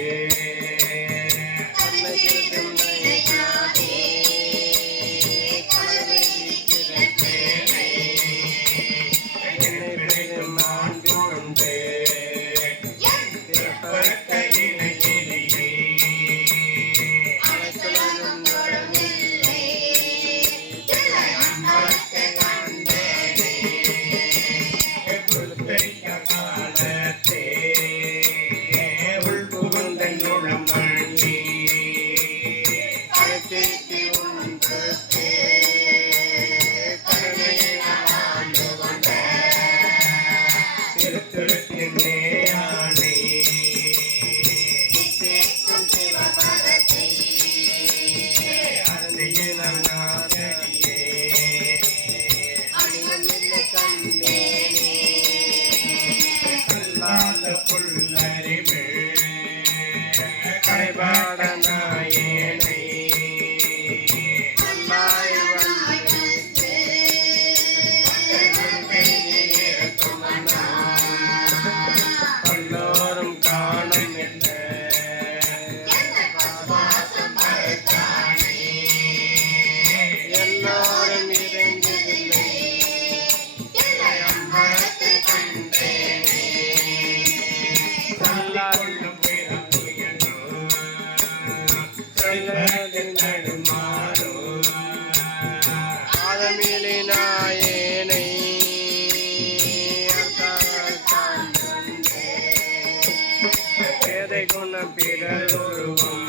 புல்லறிவு கரைபாட நாயேனை நல்லாய் எல்லோரும் காணும் என்ன எல்லோரும் இறங்குதில்லை கொள்ளும் பிறப்புயனோ சொல்லதில் நடுமாறோ ஆதமிலே நாயேனை பேதை குணம் பிறர் ஒருவன்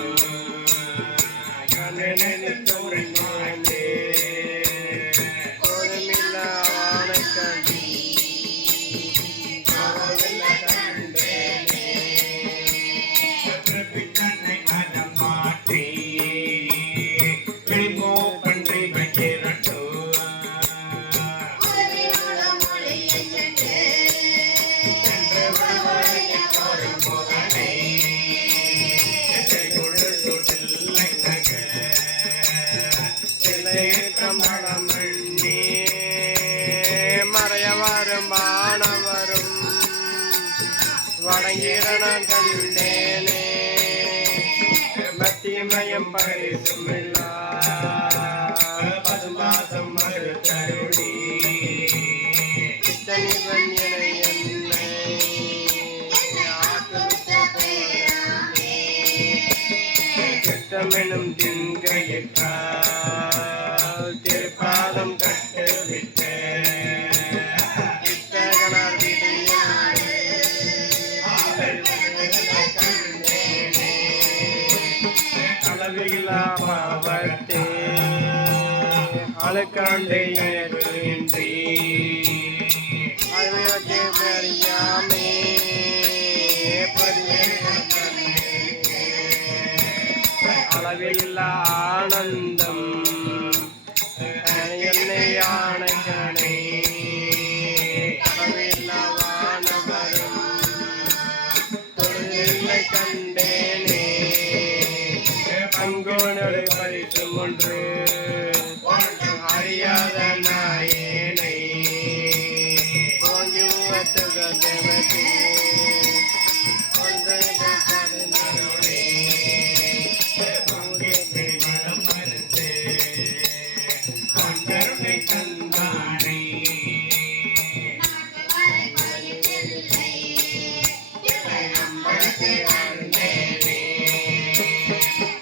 கண்ணனித்துமானே கோதமில்ல ஆணைக்கணி பின்னனை அனம் மாற்றி கிளிமோ பன்றி வைக்கிறட்டோ ஒரு முகனை கொடுத்துட்டில்லை நக மணமண்ணி மறையவரும் மாணவரும் வணங்கிடன கண்டேனே மத்தியமயம் பரிசுமில்லா பதுமாசம் மறுத்தருளி சித்தனிவன் என என்னை சித்தமெனும் தின்கையிட்டால் திருப்பாதம் கட்டுவிட்ட இத்தகனார் அளவில்லா பாவத்தே அழுக்காண்டே இன்றி அழுவதே பெரியாமே அளவில்லா ஆனந்தம் என்னை ஆணைக்கணை அளவில்லா வானவரும் தொழிலை கண்டேனே பங்கோனோடு பரிசும் ஒன்று அறியாத நாயேனை ஓங்கி உவத்துக தேவதே ஒன்று பதினோடே மனம் மறுத்து கொண்டருளை தந்தானை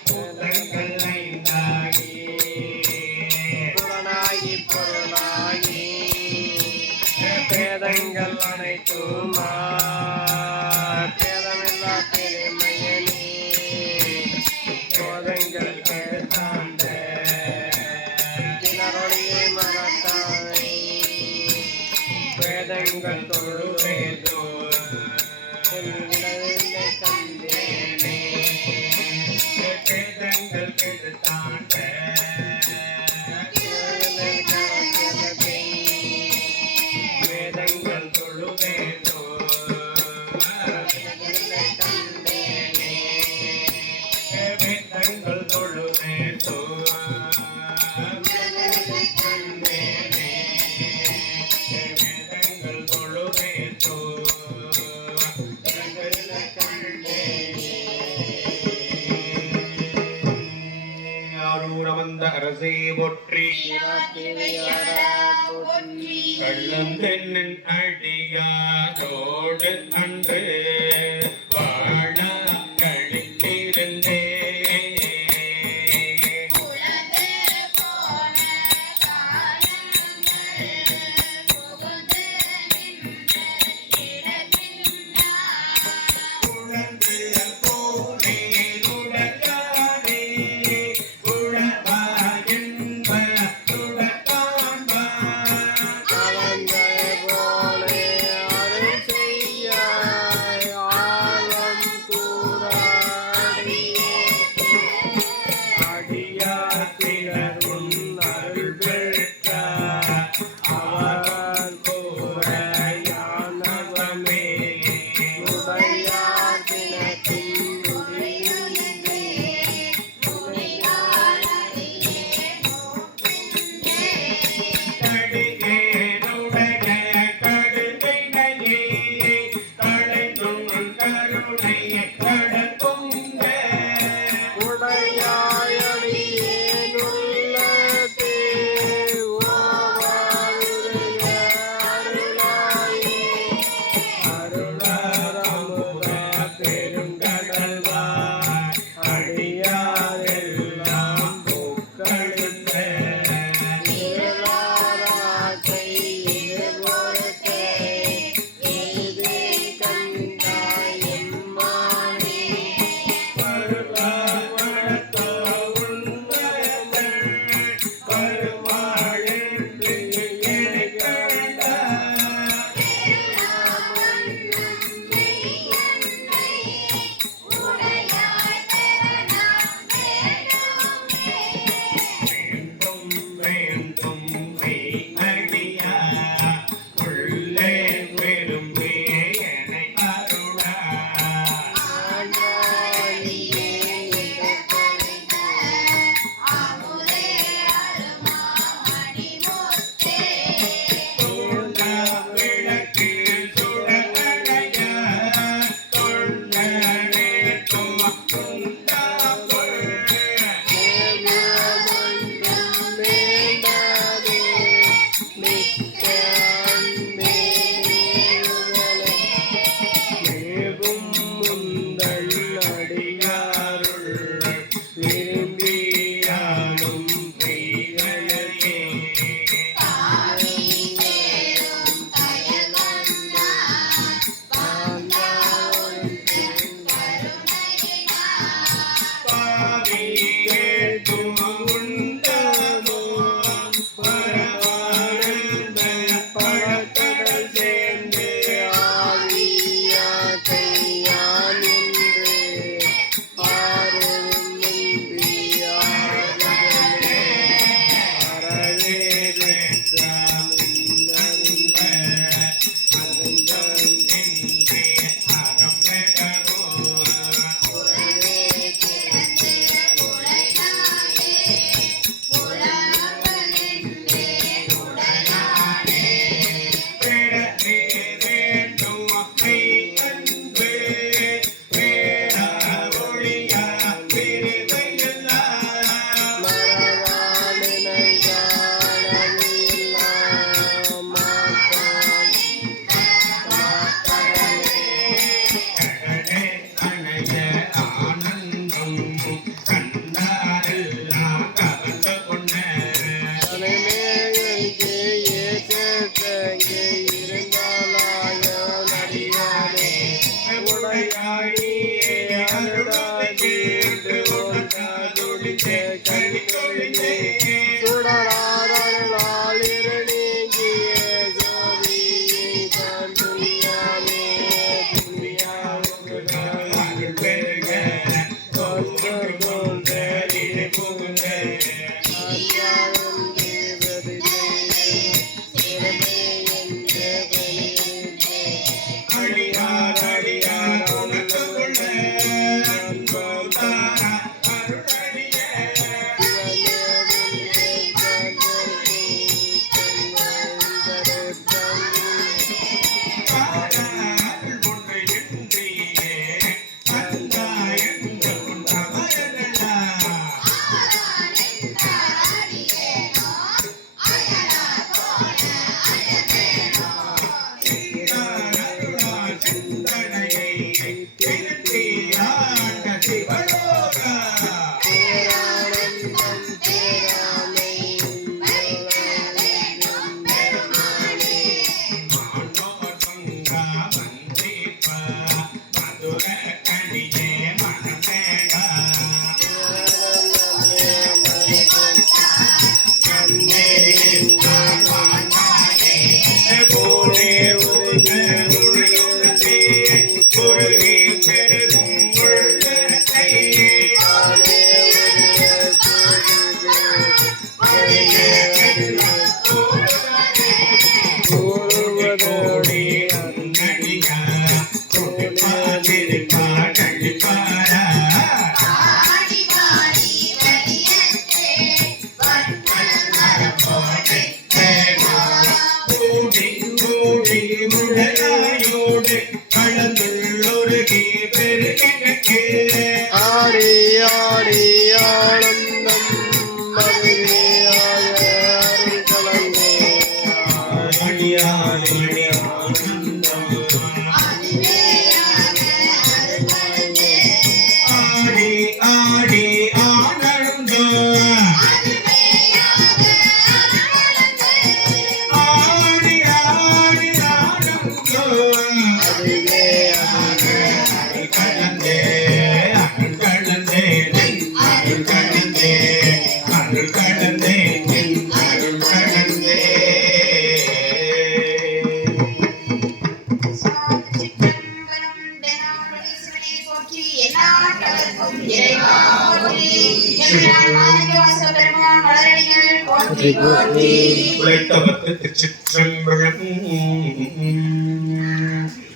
பூதங்கள் ஐந்தாகி புலனாகி பொருளாகி பேதங்கள் அனைத்துமா பேதமில்லா பெருமையனே சோதங்கள் கேட்டாண்ட சிலருடைய மரத்தானை வேதங்கள் தொழுவேதோ விளைவில்லை கண்டேனே வேதங்கள் கெடுத்தாண்ட வேதங்கள் தொழுவேதோ வேதங்கள் தொழுவேதோ வேதங்கள் தொழுவேதோ ஆரூரமந்த அரசே போற்றி கள்ளந்தென்னன் அடியாரோடு அன்று வாழ கழித்திருந்தே கலந்த போலே அருள் செய்ய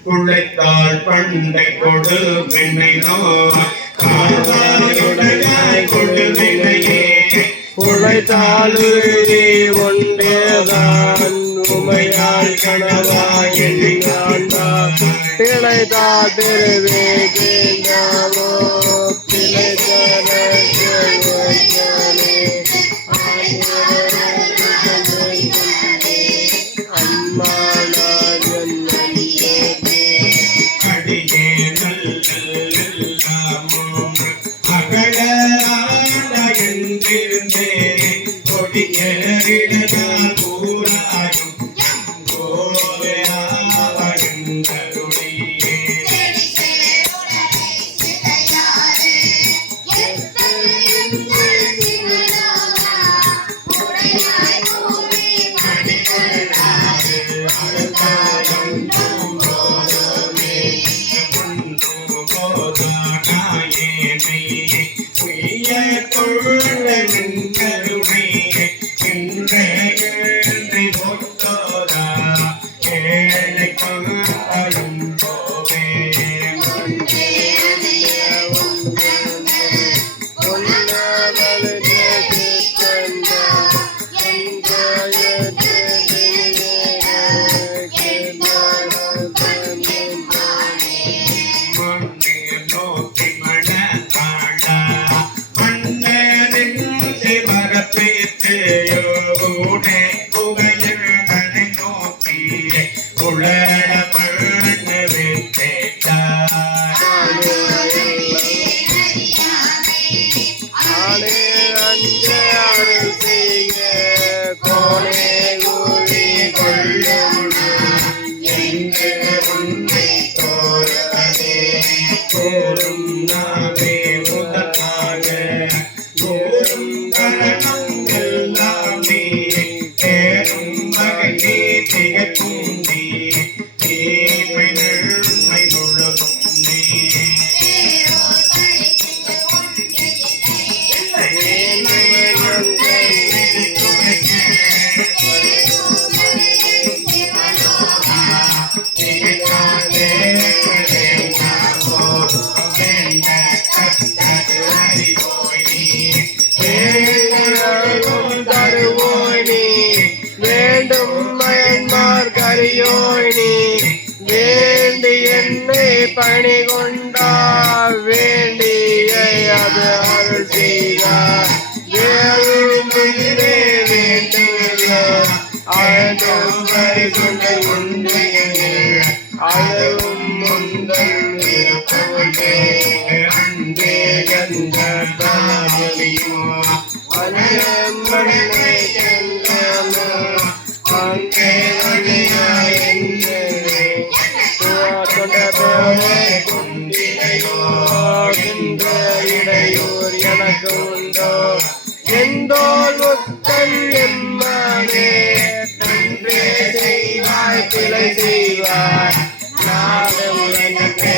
உழைத்தாள் பண்டை கொடு பெண்ணை கொடு பெண்ணையே உழைத்தாளு ஒன்றேதான் உமையால் கணவாய் எண்ணினான் பிழைத்தா பெருவே கேண்டாவோ கருணை பங்காயும் போவே பணி கொண்டார் வேண்டிய அது அருள் செய்தார் வேண்டுள்ள அதுவும் முந்தல் அன்பே கந்த இடையூர் எனக்கு உண்டோ எந்தோல் முத்தன் எம்மானே நன்றே செய்வாய் பிழை செய்வாய் நாளும் எனக்கு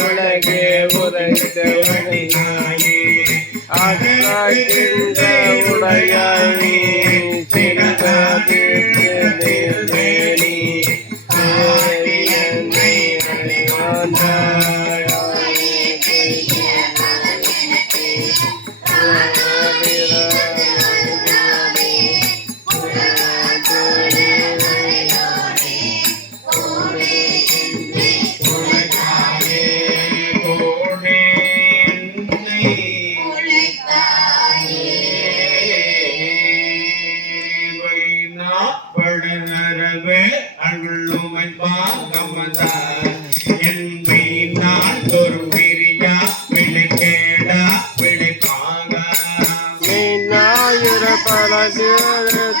உலகே உரைத்தவனை ஆகின்ற உடையாய் சிறந்தது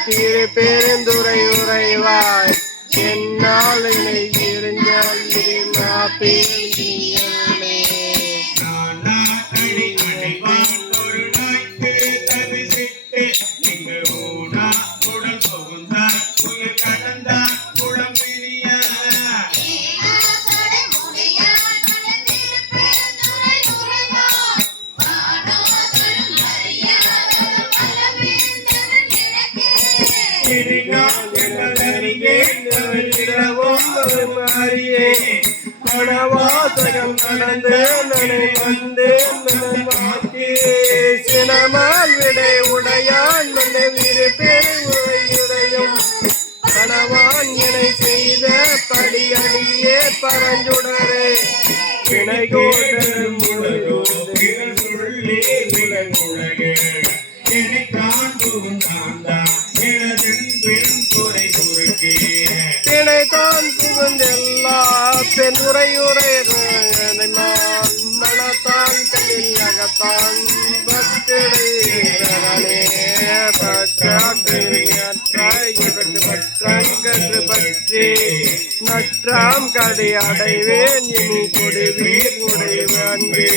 தேடி பெருந்துரை உறைவாய் என்னால் இருந்தால் மனவாசகம் நடந்து நனை வந்தேன் சினமால் விடை உடையான் மன வீடு பெரு உரையுடையும் கனவா நான் என்னை செய்த படியடியே பரஞ்சுடரே வினை கோட்டரும் உலகோ பிறர் சொல்லே உலகே என்னை காண்பும் நான் எனதென்பெரும் குறை குறுக்கே திணைத்தான் புகுந்தெல்லா பெண்ணுரையுரை மனத்தான் கண்ணில் அகத்தான் பற்றிடே பற்றங்கன்று பற்றி நற்றாம் கடை அடைவேன் இனி கொடுவீர் உடைவன்பே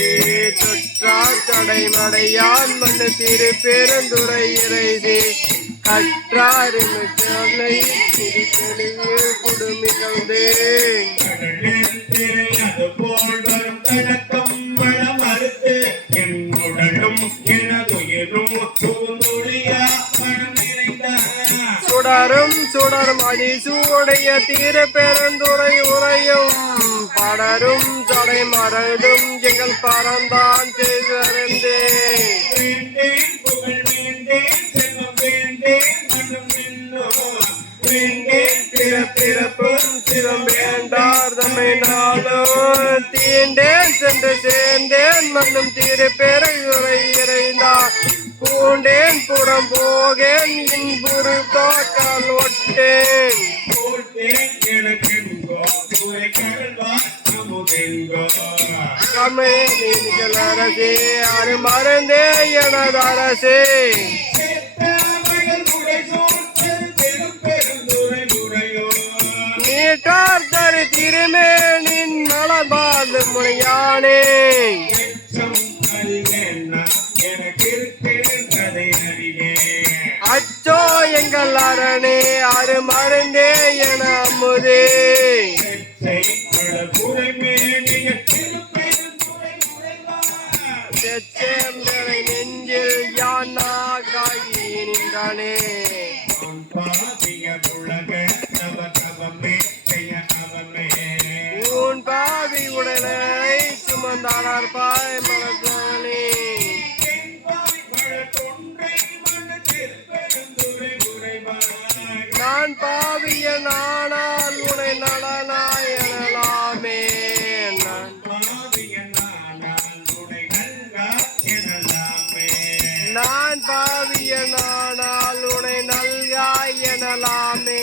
தொற்றார் தடைமடையான் மண்ணு திரு பெருந்துரை இறைதே கற்றாரின் சொல்லை திருத்தெளிவே குடுமிகழ்ந்தே அது போல் வரும் கணக்கம் வளம் அறுத்து என்னுடனும் எனதுயிரும் பூந்துளியா மனம் நிறைந்தார் சுடரும் சுடரும் அதிசூடைய தீர பெருந்துரை உரையும் படரும் சடை மறடும் எங்கள் பரந்தான் செய்தே வேண்டேன் புகழ் வேண்டேன் செல்வம் வேண்டேன் மனம் வேண்டேன் பிறப்பும் சிவம் வேண்டார் தம்மை நாளும் தீண்டேன் சென்று சேர்ந்தேன் மண்ணும் தீர பெருந்துரை இறைந்தார் பூண்டேன் புறம் போகேன் இன்புறு தோக்கால் ஒட்டேன் போட்டேன் எனக்கெங்கோ துறை கடல்வா அமுதெங்கோ கமே நீங்கள் அரசே அரு மறந்தே எனது அரசே நீட்டார் தரு திருமேனின் நலபால் முனையானே அச்சோ எங்கள் அரணே அரு மறந்தே என அமுதே செச்சேம்பரை நெஞ்சில் யானாகி நின்றானே உன் பாவி உடலை சுமந்தானார் பாய் மனதானே நான் பாவியன் ஆனால் உனை நலனாய் எனலாமே நான் பாவியன் ஆனால் உனை நல்காய் எனலாமே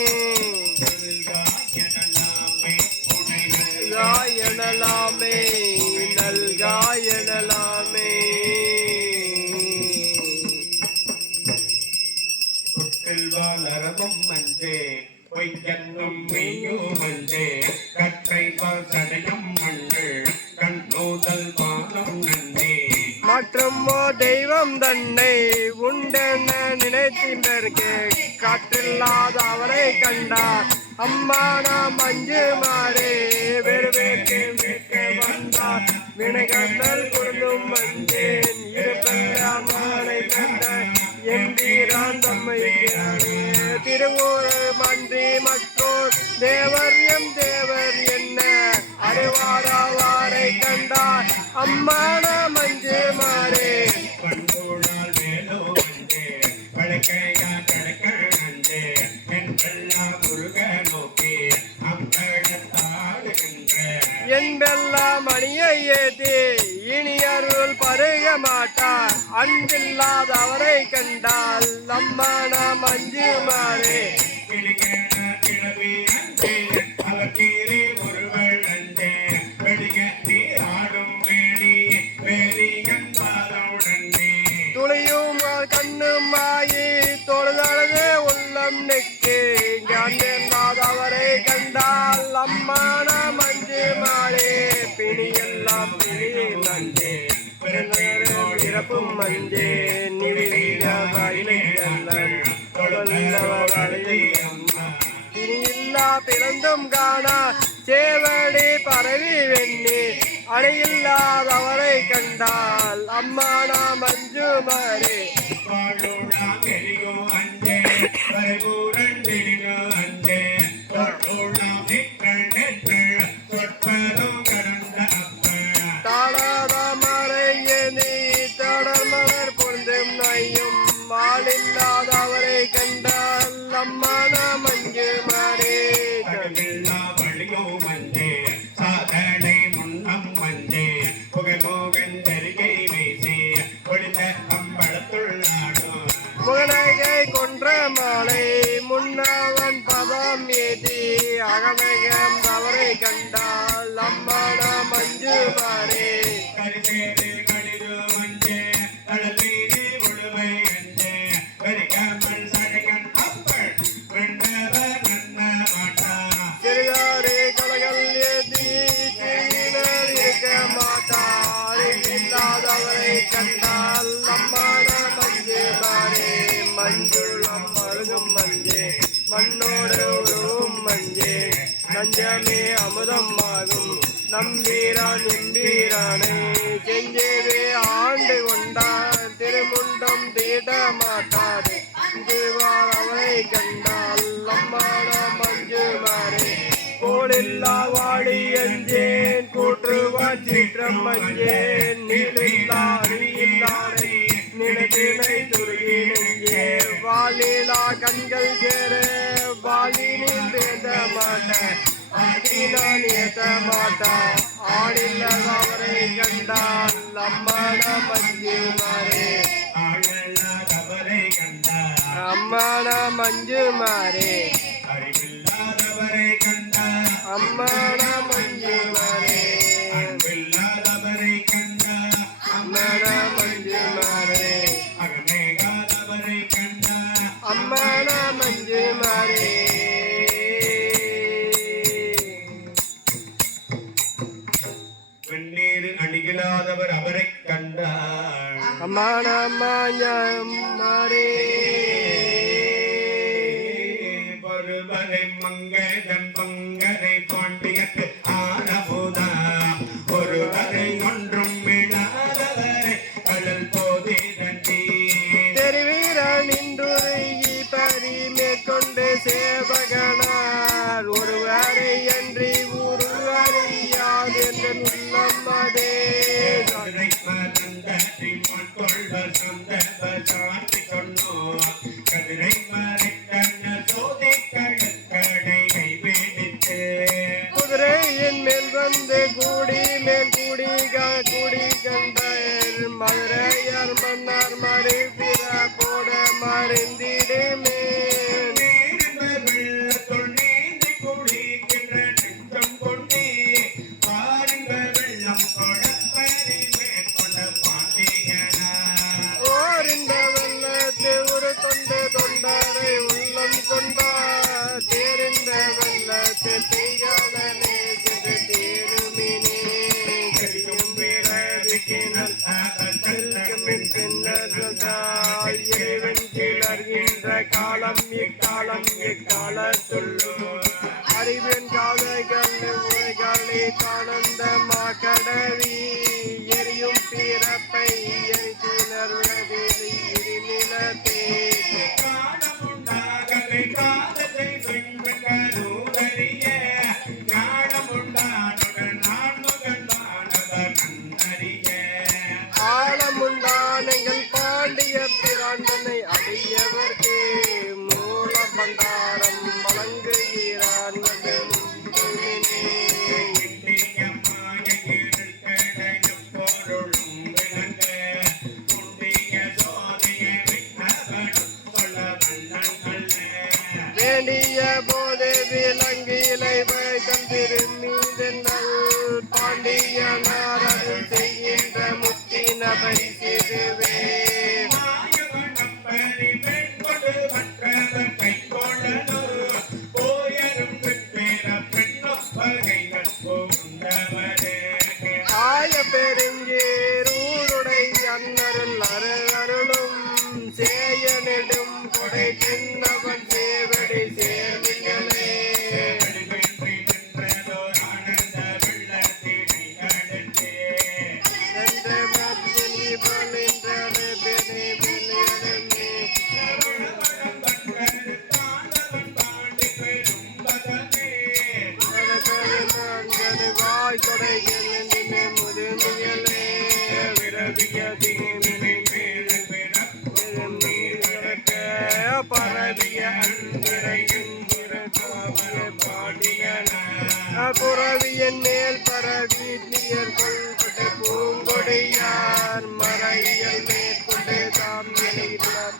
எனலாமே நல்காய் எனலாமே வளரவும் மஞ்சே பொய்யன்னும் மெய்யும் மஞ்சே கற்றை சடையும் மங்கள் கண்ணோதல் பாதம் நன்னே மற்றும் தெய்வம் தன்னை உண்டென நினைத்தின்றே காற்றில்லாத அவரை கண்டார் அம்மான மஞ்சு மாறே வெறுவேற்கே வந்தார் வினைகண்டல் கொடுந்தும் வந்தேன் இருப்பெல்லாமலை கண்ட எம்பீரான் தம்மை திருவூர் மன்றி மற்றோர் தேவர் எம் தேவர் என்ன அறிவாராவாரை கண்டார் அம்மான மஞ்சு மாறே பண்போடால் வேலோ வந்தே பழக்கையா கடக்க நந்தே என்பெல்லா முருக நோக்கி அம்பழத்தாடுகின்ற என்பெல்லாம் மணியை ஏத்தி இனி அருள் பருக மாட்டார் அன்பில்லாத அவரை கண்டால் அம்மான மஞ்சு மாறே கிளவி அன்றே அவக்கீரே ஒருவள் அன்றே வெடிக நீ ஆடும் வேணி வேலியன் பாதவுடனே துளியும் கண்ணும் ஆயி தொழுதழுது உள்ளம் நெக்கு ஞானில்லாத அவரை கண்டால் அம்மான மஞ்சு மாறே பிணியெல்லாம் பிணி நஞ்சே பிறப்பும் மஞ்சே இனியில்லா பிறந்தும் காணா சேவடி பரவி வெண்ணி அணையில்லாதவரை கண்டால் அம்மானா மஞ்சு மாறே தாளாத மறையே நீ தொடர் மலர் பொருந்தும் நையும் மாலில்லாதவரை கண்டால் அம்மானா மஞ்சு மாறே அகமகம் தவறை கண்டால் அம்மான மஞ்சு மாறே கரிசேரு கடிது வந்தே கடலீரி உழுவை என்றே கரிகாமல் சடைகன் அப்பள் வென்றவர் நன்ம மாட்டா சிறுகாரே கலகள் ஏந்தி சிறுகினர் இருக்க மாட்டார் இல்லாதவரை கண்டால் அம்மான மஞ்சு மாறே மஞ்சுள் அம்மருகும் மஞ்சே மண்ணோடு உருவும் மஞ்சே நஞ்சமே அமுதம் ஆகும் நம்பீரான் இம்பீரானை செஞ்சேவே ஆண்டு கொண்டான் திருமுண்டம் தீட்ட மாட்டாது அஞ்சுவார் அவரை கண்டால் அம்மான மஞ்சு மாறே கோளில்லா வாடி எஞ்சேன் கூற்றுவான் சீற்றம் மஞ்சேன் நீலில்லா அணியில்லாரை நினைத்தினை துருகி நெஞ்சே வாலிலா கண்கள் சேர வாலினில் வேண்ட மாட்டேன் ஆடினான் ஏற்ற மாட்டான் ஆடில்லாதவரை கண்டான் அம்மான மஞ்சு மாறே ஆழல்லாதவரை கண்டார் அம்மான மஞ்சு மாறே அறிவில்லாதவரை கண்டார் அம்மான மஞ்சு மாறே அன்பில்லாதவரை கண்டார் அம்மான மஞ்சு மாறே அகமேகாதவரை கண்டார் அம்மான மஞ்சு மாறே வெந்நீர் அணிகிலாதவர் அவரை கண்டார் அம்மான மாஞ்சம் மாறே பருவரை மங்கதன் பங்கரை பாண்டியத்து ஆனபோதா ஒருவரை ஒன்றும் விடாதவரை கடல் போதே தண்டி தெருவீரன் இன்றுருகி பறி மேற்கொண்டு சேவகனார் ஒருவரை அன்றி ஊரு அறியாது என்று உள்ளம் அதே கதிரை மறைத்தன சோதை கடற்கடை கைவிடித்து குதிரையின் மேல் வந்து கூடி மேல் கூடி கூடி கண்டர் மதுரையர் மன்னர் மறை பிற போட மறைந்திடுமே வெள்ளத்துள் நீந்தி குடிக்கின்ற நெஞ்சம் கொண்டே பாருங்க வெள்ளம் கொடப்பரை மேற்கொண்ட பாண்டிகனா ஓரிந்த வெள்ளத்தை ஒரு தொண்டு தொண்டரை உள்ளம் கொண்டார் தேரிந்த வெள்ளத்தை பெய்யாதனே சென்று தேருமினே கரியும் பிறவிக்கினல் இறைவன் கீழர்கின்ற காலம் இக்காலம் இக்காலத்துள்ளும் அறிவின் காதைகள் உரைகளை தானந்த மாக்கடவி எரியும் பிறப்பை எரித்தினர் இருநிலத்தே ஞானமுண்டாகலை காதலை வெண்பெருதறிய ஞானமுண்டானுடன் நான் மகன்வானவர் நன்னறிய ஆழமுண்டானங்கள் பாண்டிய பிராண்டனை அடியவர்க்கு மூல பண்டாரம் வழங்குகிறான் வந்து முன்பினே வேண்டிய போது விலங்கிலை வைத்தல் திரும்பீதென்னல் பாண்டியனாரல் செய்கின்ற முத்தின பரிசிடுவே ஆய பெருங்கேரூருடை அன்னருள் அருளும் சேயனிடும் கொடை தின்னவன் சேவடி சேவிகளே வாய் கொடைகள் முதுமையிலே விரவிய பரவிய புறவியன் மேல் பரவி நீர் கொள்பட்ட பூங்கொடியார் மறையல் மேற்கொண்டு தாம் நிலையில்லார்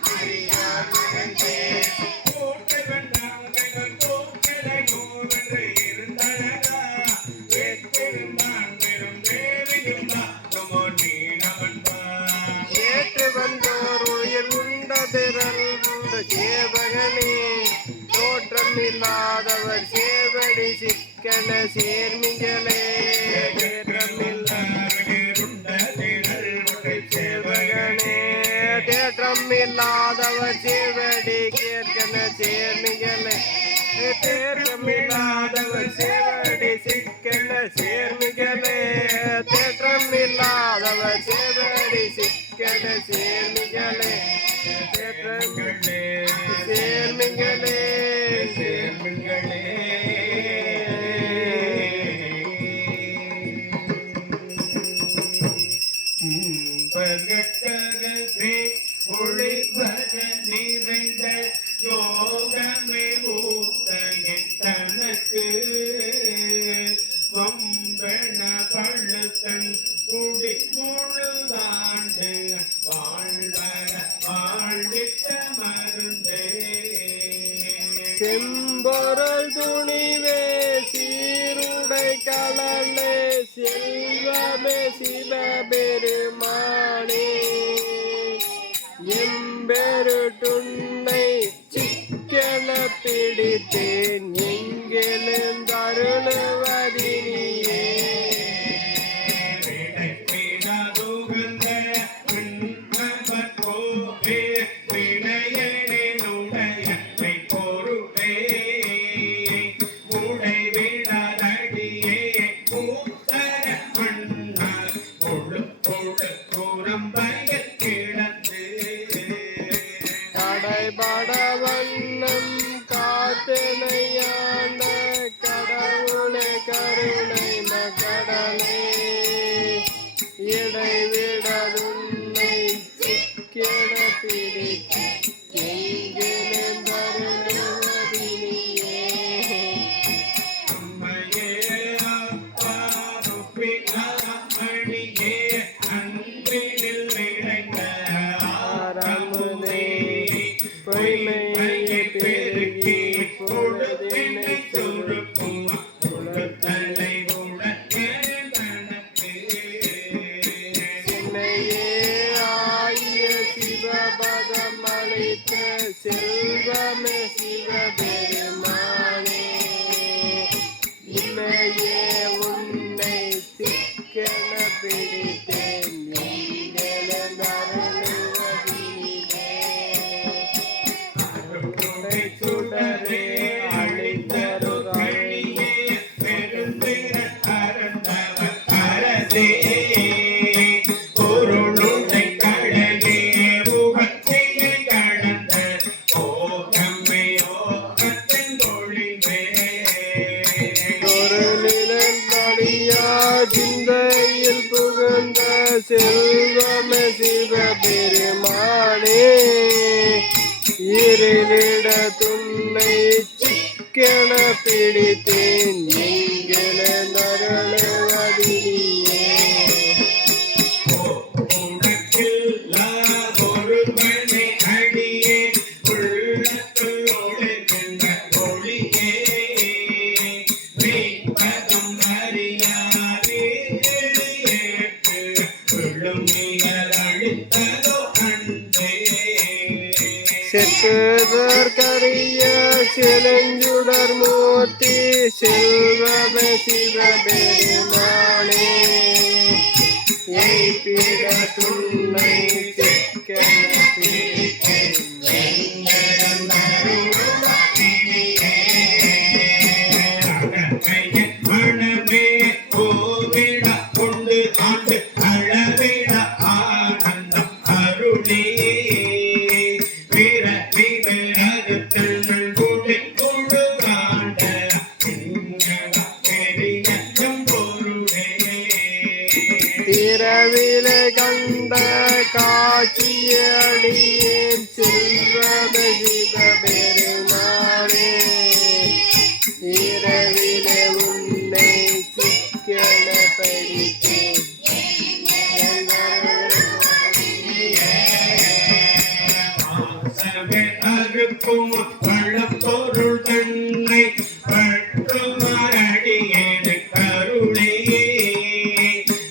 சிக்கன சேர்மிகளே தேற்றம் இல்லாதவர் சேவடி கேட்கன சேர்மிகளே தேற்றமில்லாதவர் சேவடி சிக்கன சேர்மிகளே தேற்றமில்லாதவர் சேவடி சிக்கன சேர்மிகளே தேற்றமிகளே சேர்மிகளே சேர்மிகளே பகக்கரே ஒளிபர நிறைந்த யோகமே ஊத்தகிட்டனக்கு வம்பன பழுத்தன் குடி முழுதாண்டு வாழ்வர வாழ்விட்ட மருந்தே செம்பொருள் துணிவே சீருடை கலலே செல்வமே சிவபெருமானே எம்பெருட்டுன்னை சிக்கன பிடித்தேன் எங்கெழுந்தருளுவதினியே கடைபடவண்ணம் காத்தனையான கடவுளை கருணை மகடலே இடைவிடதுன்னை சிக்கன பிடித்து எங்கெழுந்தருளுவதினியே அம்மையே அப்பா மணியே அன்பினில் நிறைந்த ஆரமுதே பொய்மையை பெருகி பொழுதினை சுருக்கும் உலகலை உடனே சென்னையே ஆய சிவபதம் அளித்த செல்வமே சிவபெருமானே இல்லையே உன்னை சிக்கன பிடித்தேன் சுடரே அழித்தருளியே பெருந்திர அறந்தவர் அரசே பொருளுடை கடலே முகத்தினை கடந்த ஓகம்மையோ கத்தெங்கொழிவே ஒரு நிலந்தடியா சிந்தையில் புகுந்த செல்வமே சிவபெருமானே இருவிட துன்னை சிக்கன பிடித்தேன் எங்கெழுந்தருளுவதினியே ஒருவனை அடியே உள்ளத்துள் ஒளிர்கின்ற ஒளியே மெய்ப்பதம் அறியாதே ஏற்று விழுமியல் அழித்ததோ அன்பே செக்குதற்கரிய செலஞ்சுடர் மூர்த்தி செல்வமே சிவபெருமானே எய்பிட துன்னை சிக்கன மனமே கோவிட கொண்டு ஆண்டு அளவிட ஆனந்தம் அருளே இரவிலே கண்ட காட்சியடியேன் செல்வமே சிவபெருமானே இரவிலே உன்னை சிக்கன படித்தேன் அறுக்கும் பழப்பொருள் தன்னை பற்றுமாறடியேன் கருளே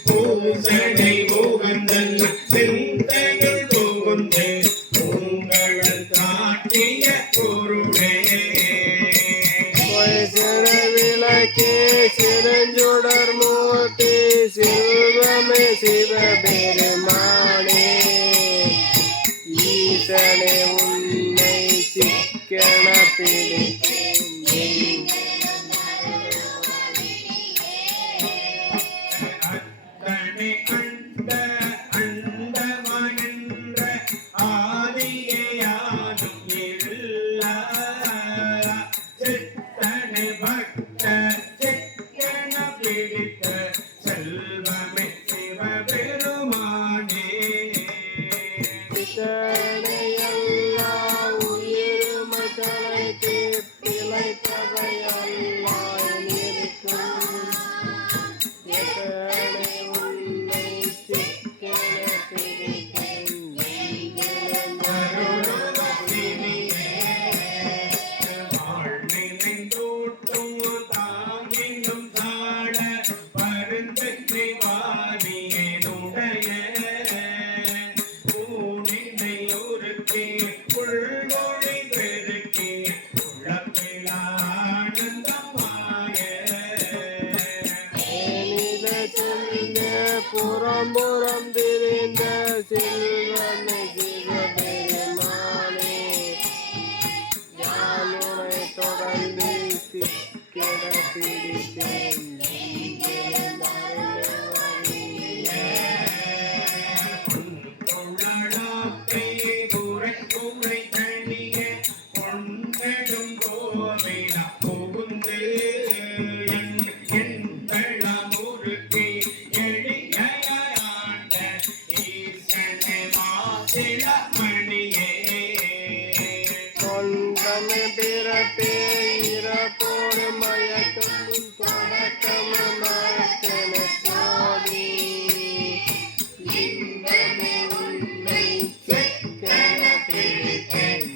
பூசடை புகுந்தன் சிந்தைகள் புகுந்து உங்கள் காட்டிய பொருளே விலை புறம் திரிந்த செல்வமே சிவபெருமானே யான் உன்னை தொடர்ந்து சிக்கிட பிடித்தேன் கொண்டமே பிறப்பே இறப்போடு மயக்கம் தொடக்கம் மறக்கன சோதி இன்பமே உன்னை சிக்கன பிடித்தேன்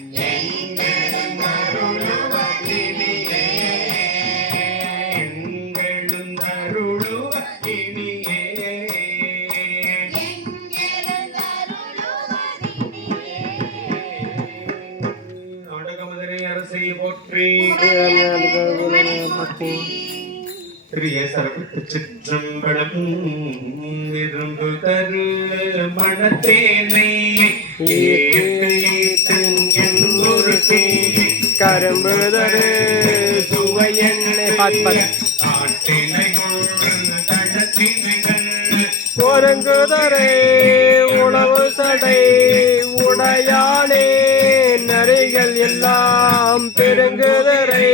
போற்றி சிற்றம்பலம் விரும்பு தரு மணத்தேனை கரும்பு தரு சுவையெண்ணை பார்ப்பது பொருங்குதரே உணவு சடை உடையானே நரிகள் எல்லாம் பெருங்குதரை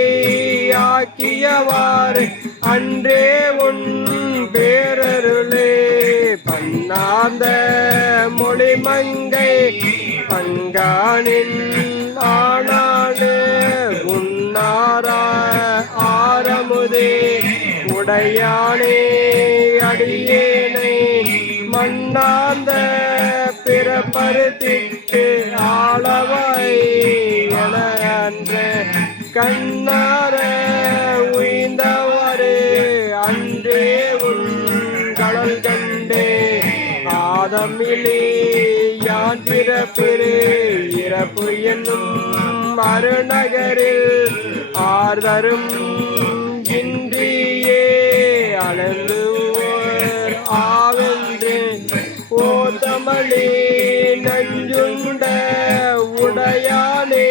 ஆக்கியவாறு அன்றே உன் பேரருளே பண்ணார்ந்த மொழிமங்கை பங்கானின் ஆனாடு உன்னாரா ஆரமுதே உடையானே அடியேனை மண்ணாந்த பிறப்பருத்திட்டு ஆளவாய் என அன்று கண்ணார உய்ந்தவாறு அன்றே உன் கடல் கண்டே ஆதமிலே யான் பிறப்பிரு இறப்பு என்னும் மறுநகரில் ஆர்தரும் இன்றியே அழலுவோர் ஆவென்று ஓதமளே நஞ்சுண்ட உடையானே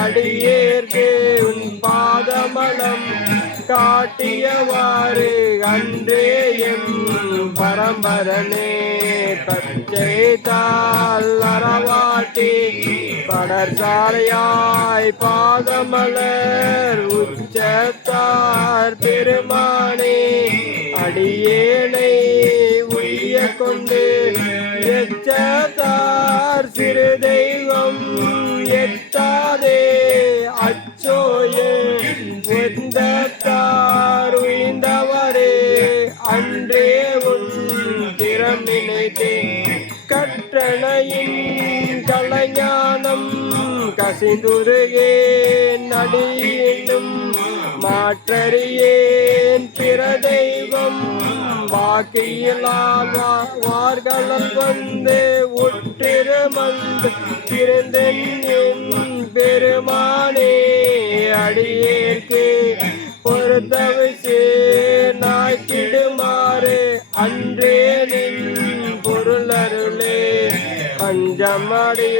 அடியேற்கு உன் பாதமலம் காட்டியவாறு அன்றே எம் பரம்பரனே பச்சை தால் அறவாட்டி படர்சாலையாய் பாதமலர் உச்சத்தார் பெருமானே அடியேனை உய்ய கொண்டு எச்சத்தார் சிறு தெய்வம் எட்டாதே அச்சோயே எந்தத்தார் உய்ந்தவரே அன்றே உன் திறம் நினைத்தே கற்றணையின் கலைஞானம் கசிந்துருகேன் அடியினும் மாற்றறியேன் பிற தெய்வம் பாக்கியிலால் வார்களல் வந்து உற்றிருமந்து இருந்தென் பெருமானே அடியேற்கே பொறுத்தவிசே நாய்க்கிடுமாறு அன்றே நின் பொருளருளே பஞ்சமடிய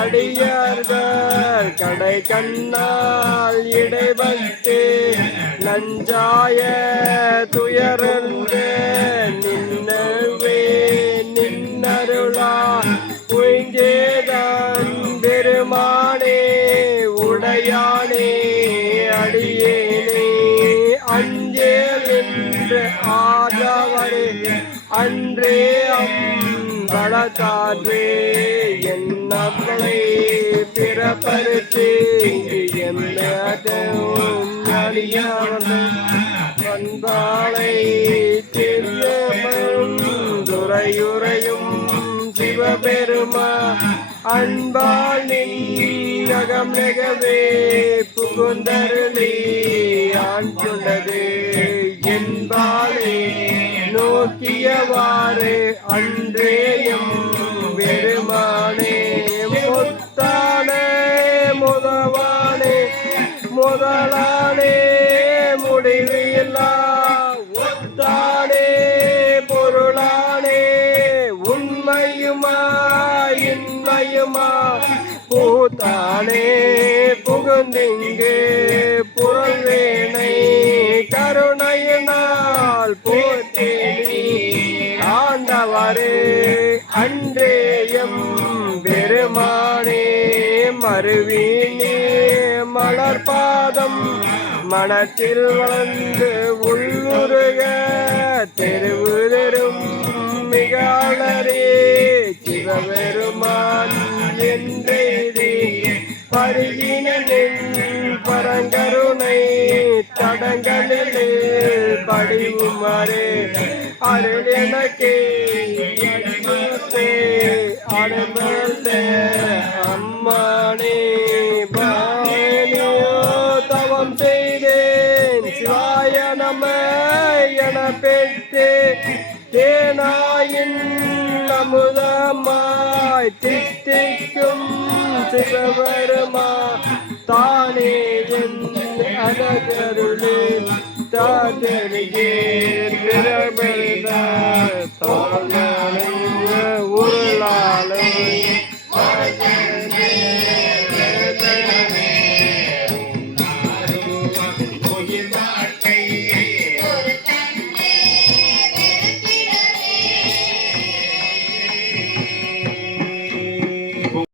அடியார்கள் கடை கண்ணால் இடைபட்டு நஞ்சாய துயரந்த நின்னவே நின்னருளா உய்ந்தேதான் பெருமானே உடையானே அடியேனே அஞ்சேல் என்று ஆதவரே அன்றே அம்பளத்தாற்றே என்னை பிறப்பருத்து எம்மேதவும் பண்பாளை திரியமரும் துறையுறையும் சிவபெருமா அன்பால் நிகம் நெகவே புகுந்தருளி ஆண் கொண்டது என்பாளே நோக்கியவாறு அன்றேயும் பெருமானே முத்தானே முதவானே முதலானே முடிவில்லா ஒத்தானே பொருளா தானே புகுந்திங்கு புறவேனை கருணையினால் போற்றி ஆண்டவரே அன்றேயம் பெருமானே மறுவீனே மலர்பாதம் மனத்தில் வளர்ந்து உள்ளுருக தெருவுதரும் மிகாளரே சிவபெருமான் என்றெய்தி பருகினின் பரங்கருணை தடங்களிலே படிவுமாறே அருள் எனக்கே அனுபவத்தே அம்மானே பாணியோ தவம் செய்தேன் சிவாய நம என பெற்றே தேனாயின் அமுதமாய் தித்திக்கும் சிவபெருமா தானே என் அழகருளே தாதரியே பிறபெருத தாழ உருளாளே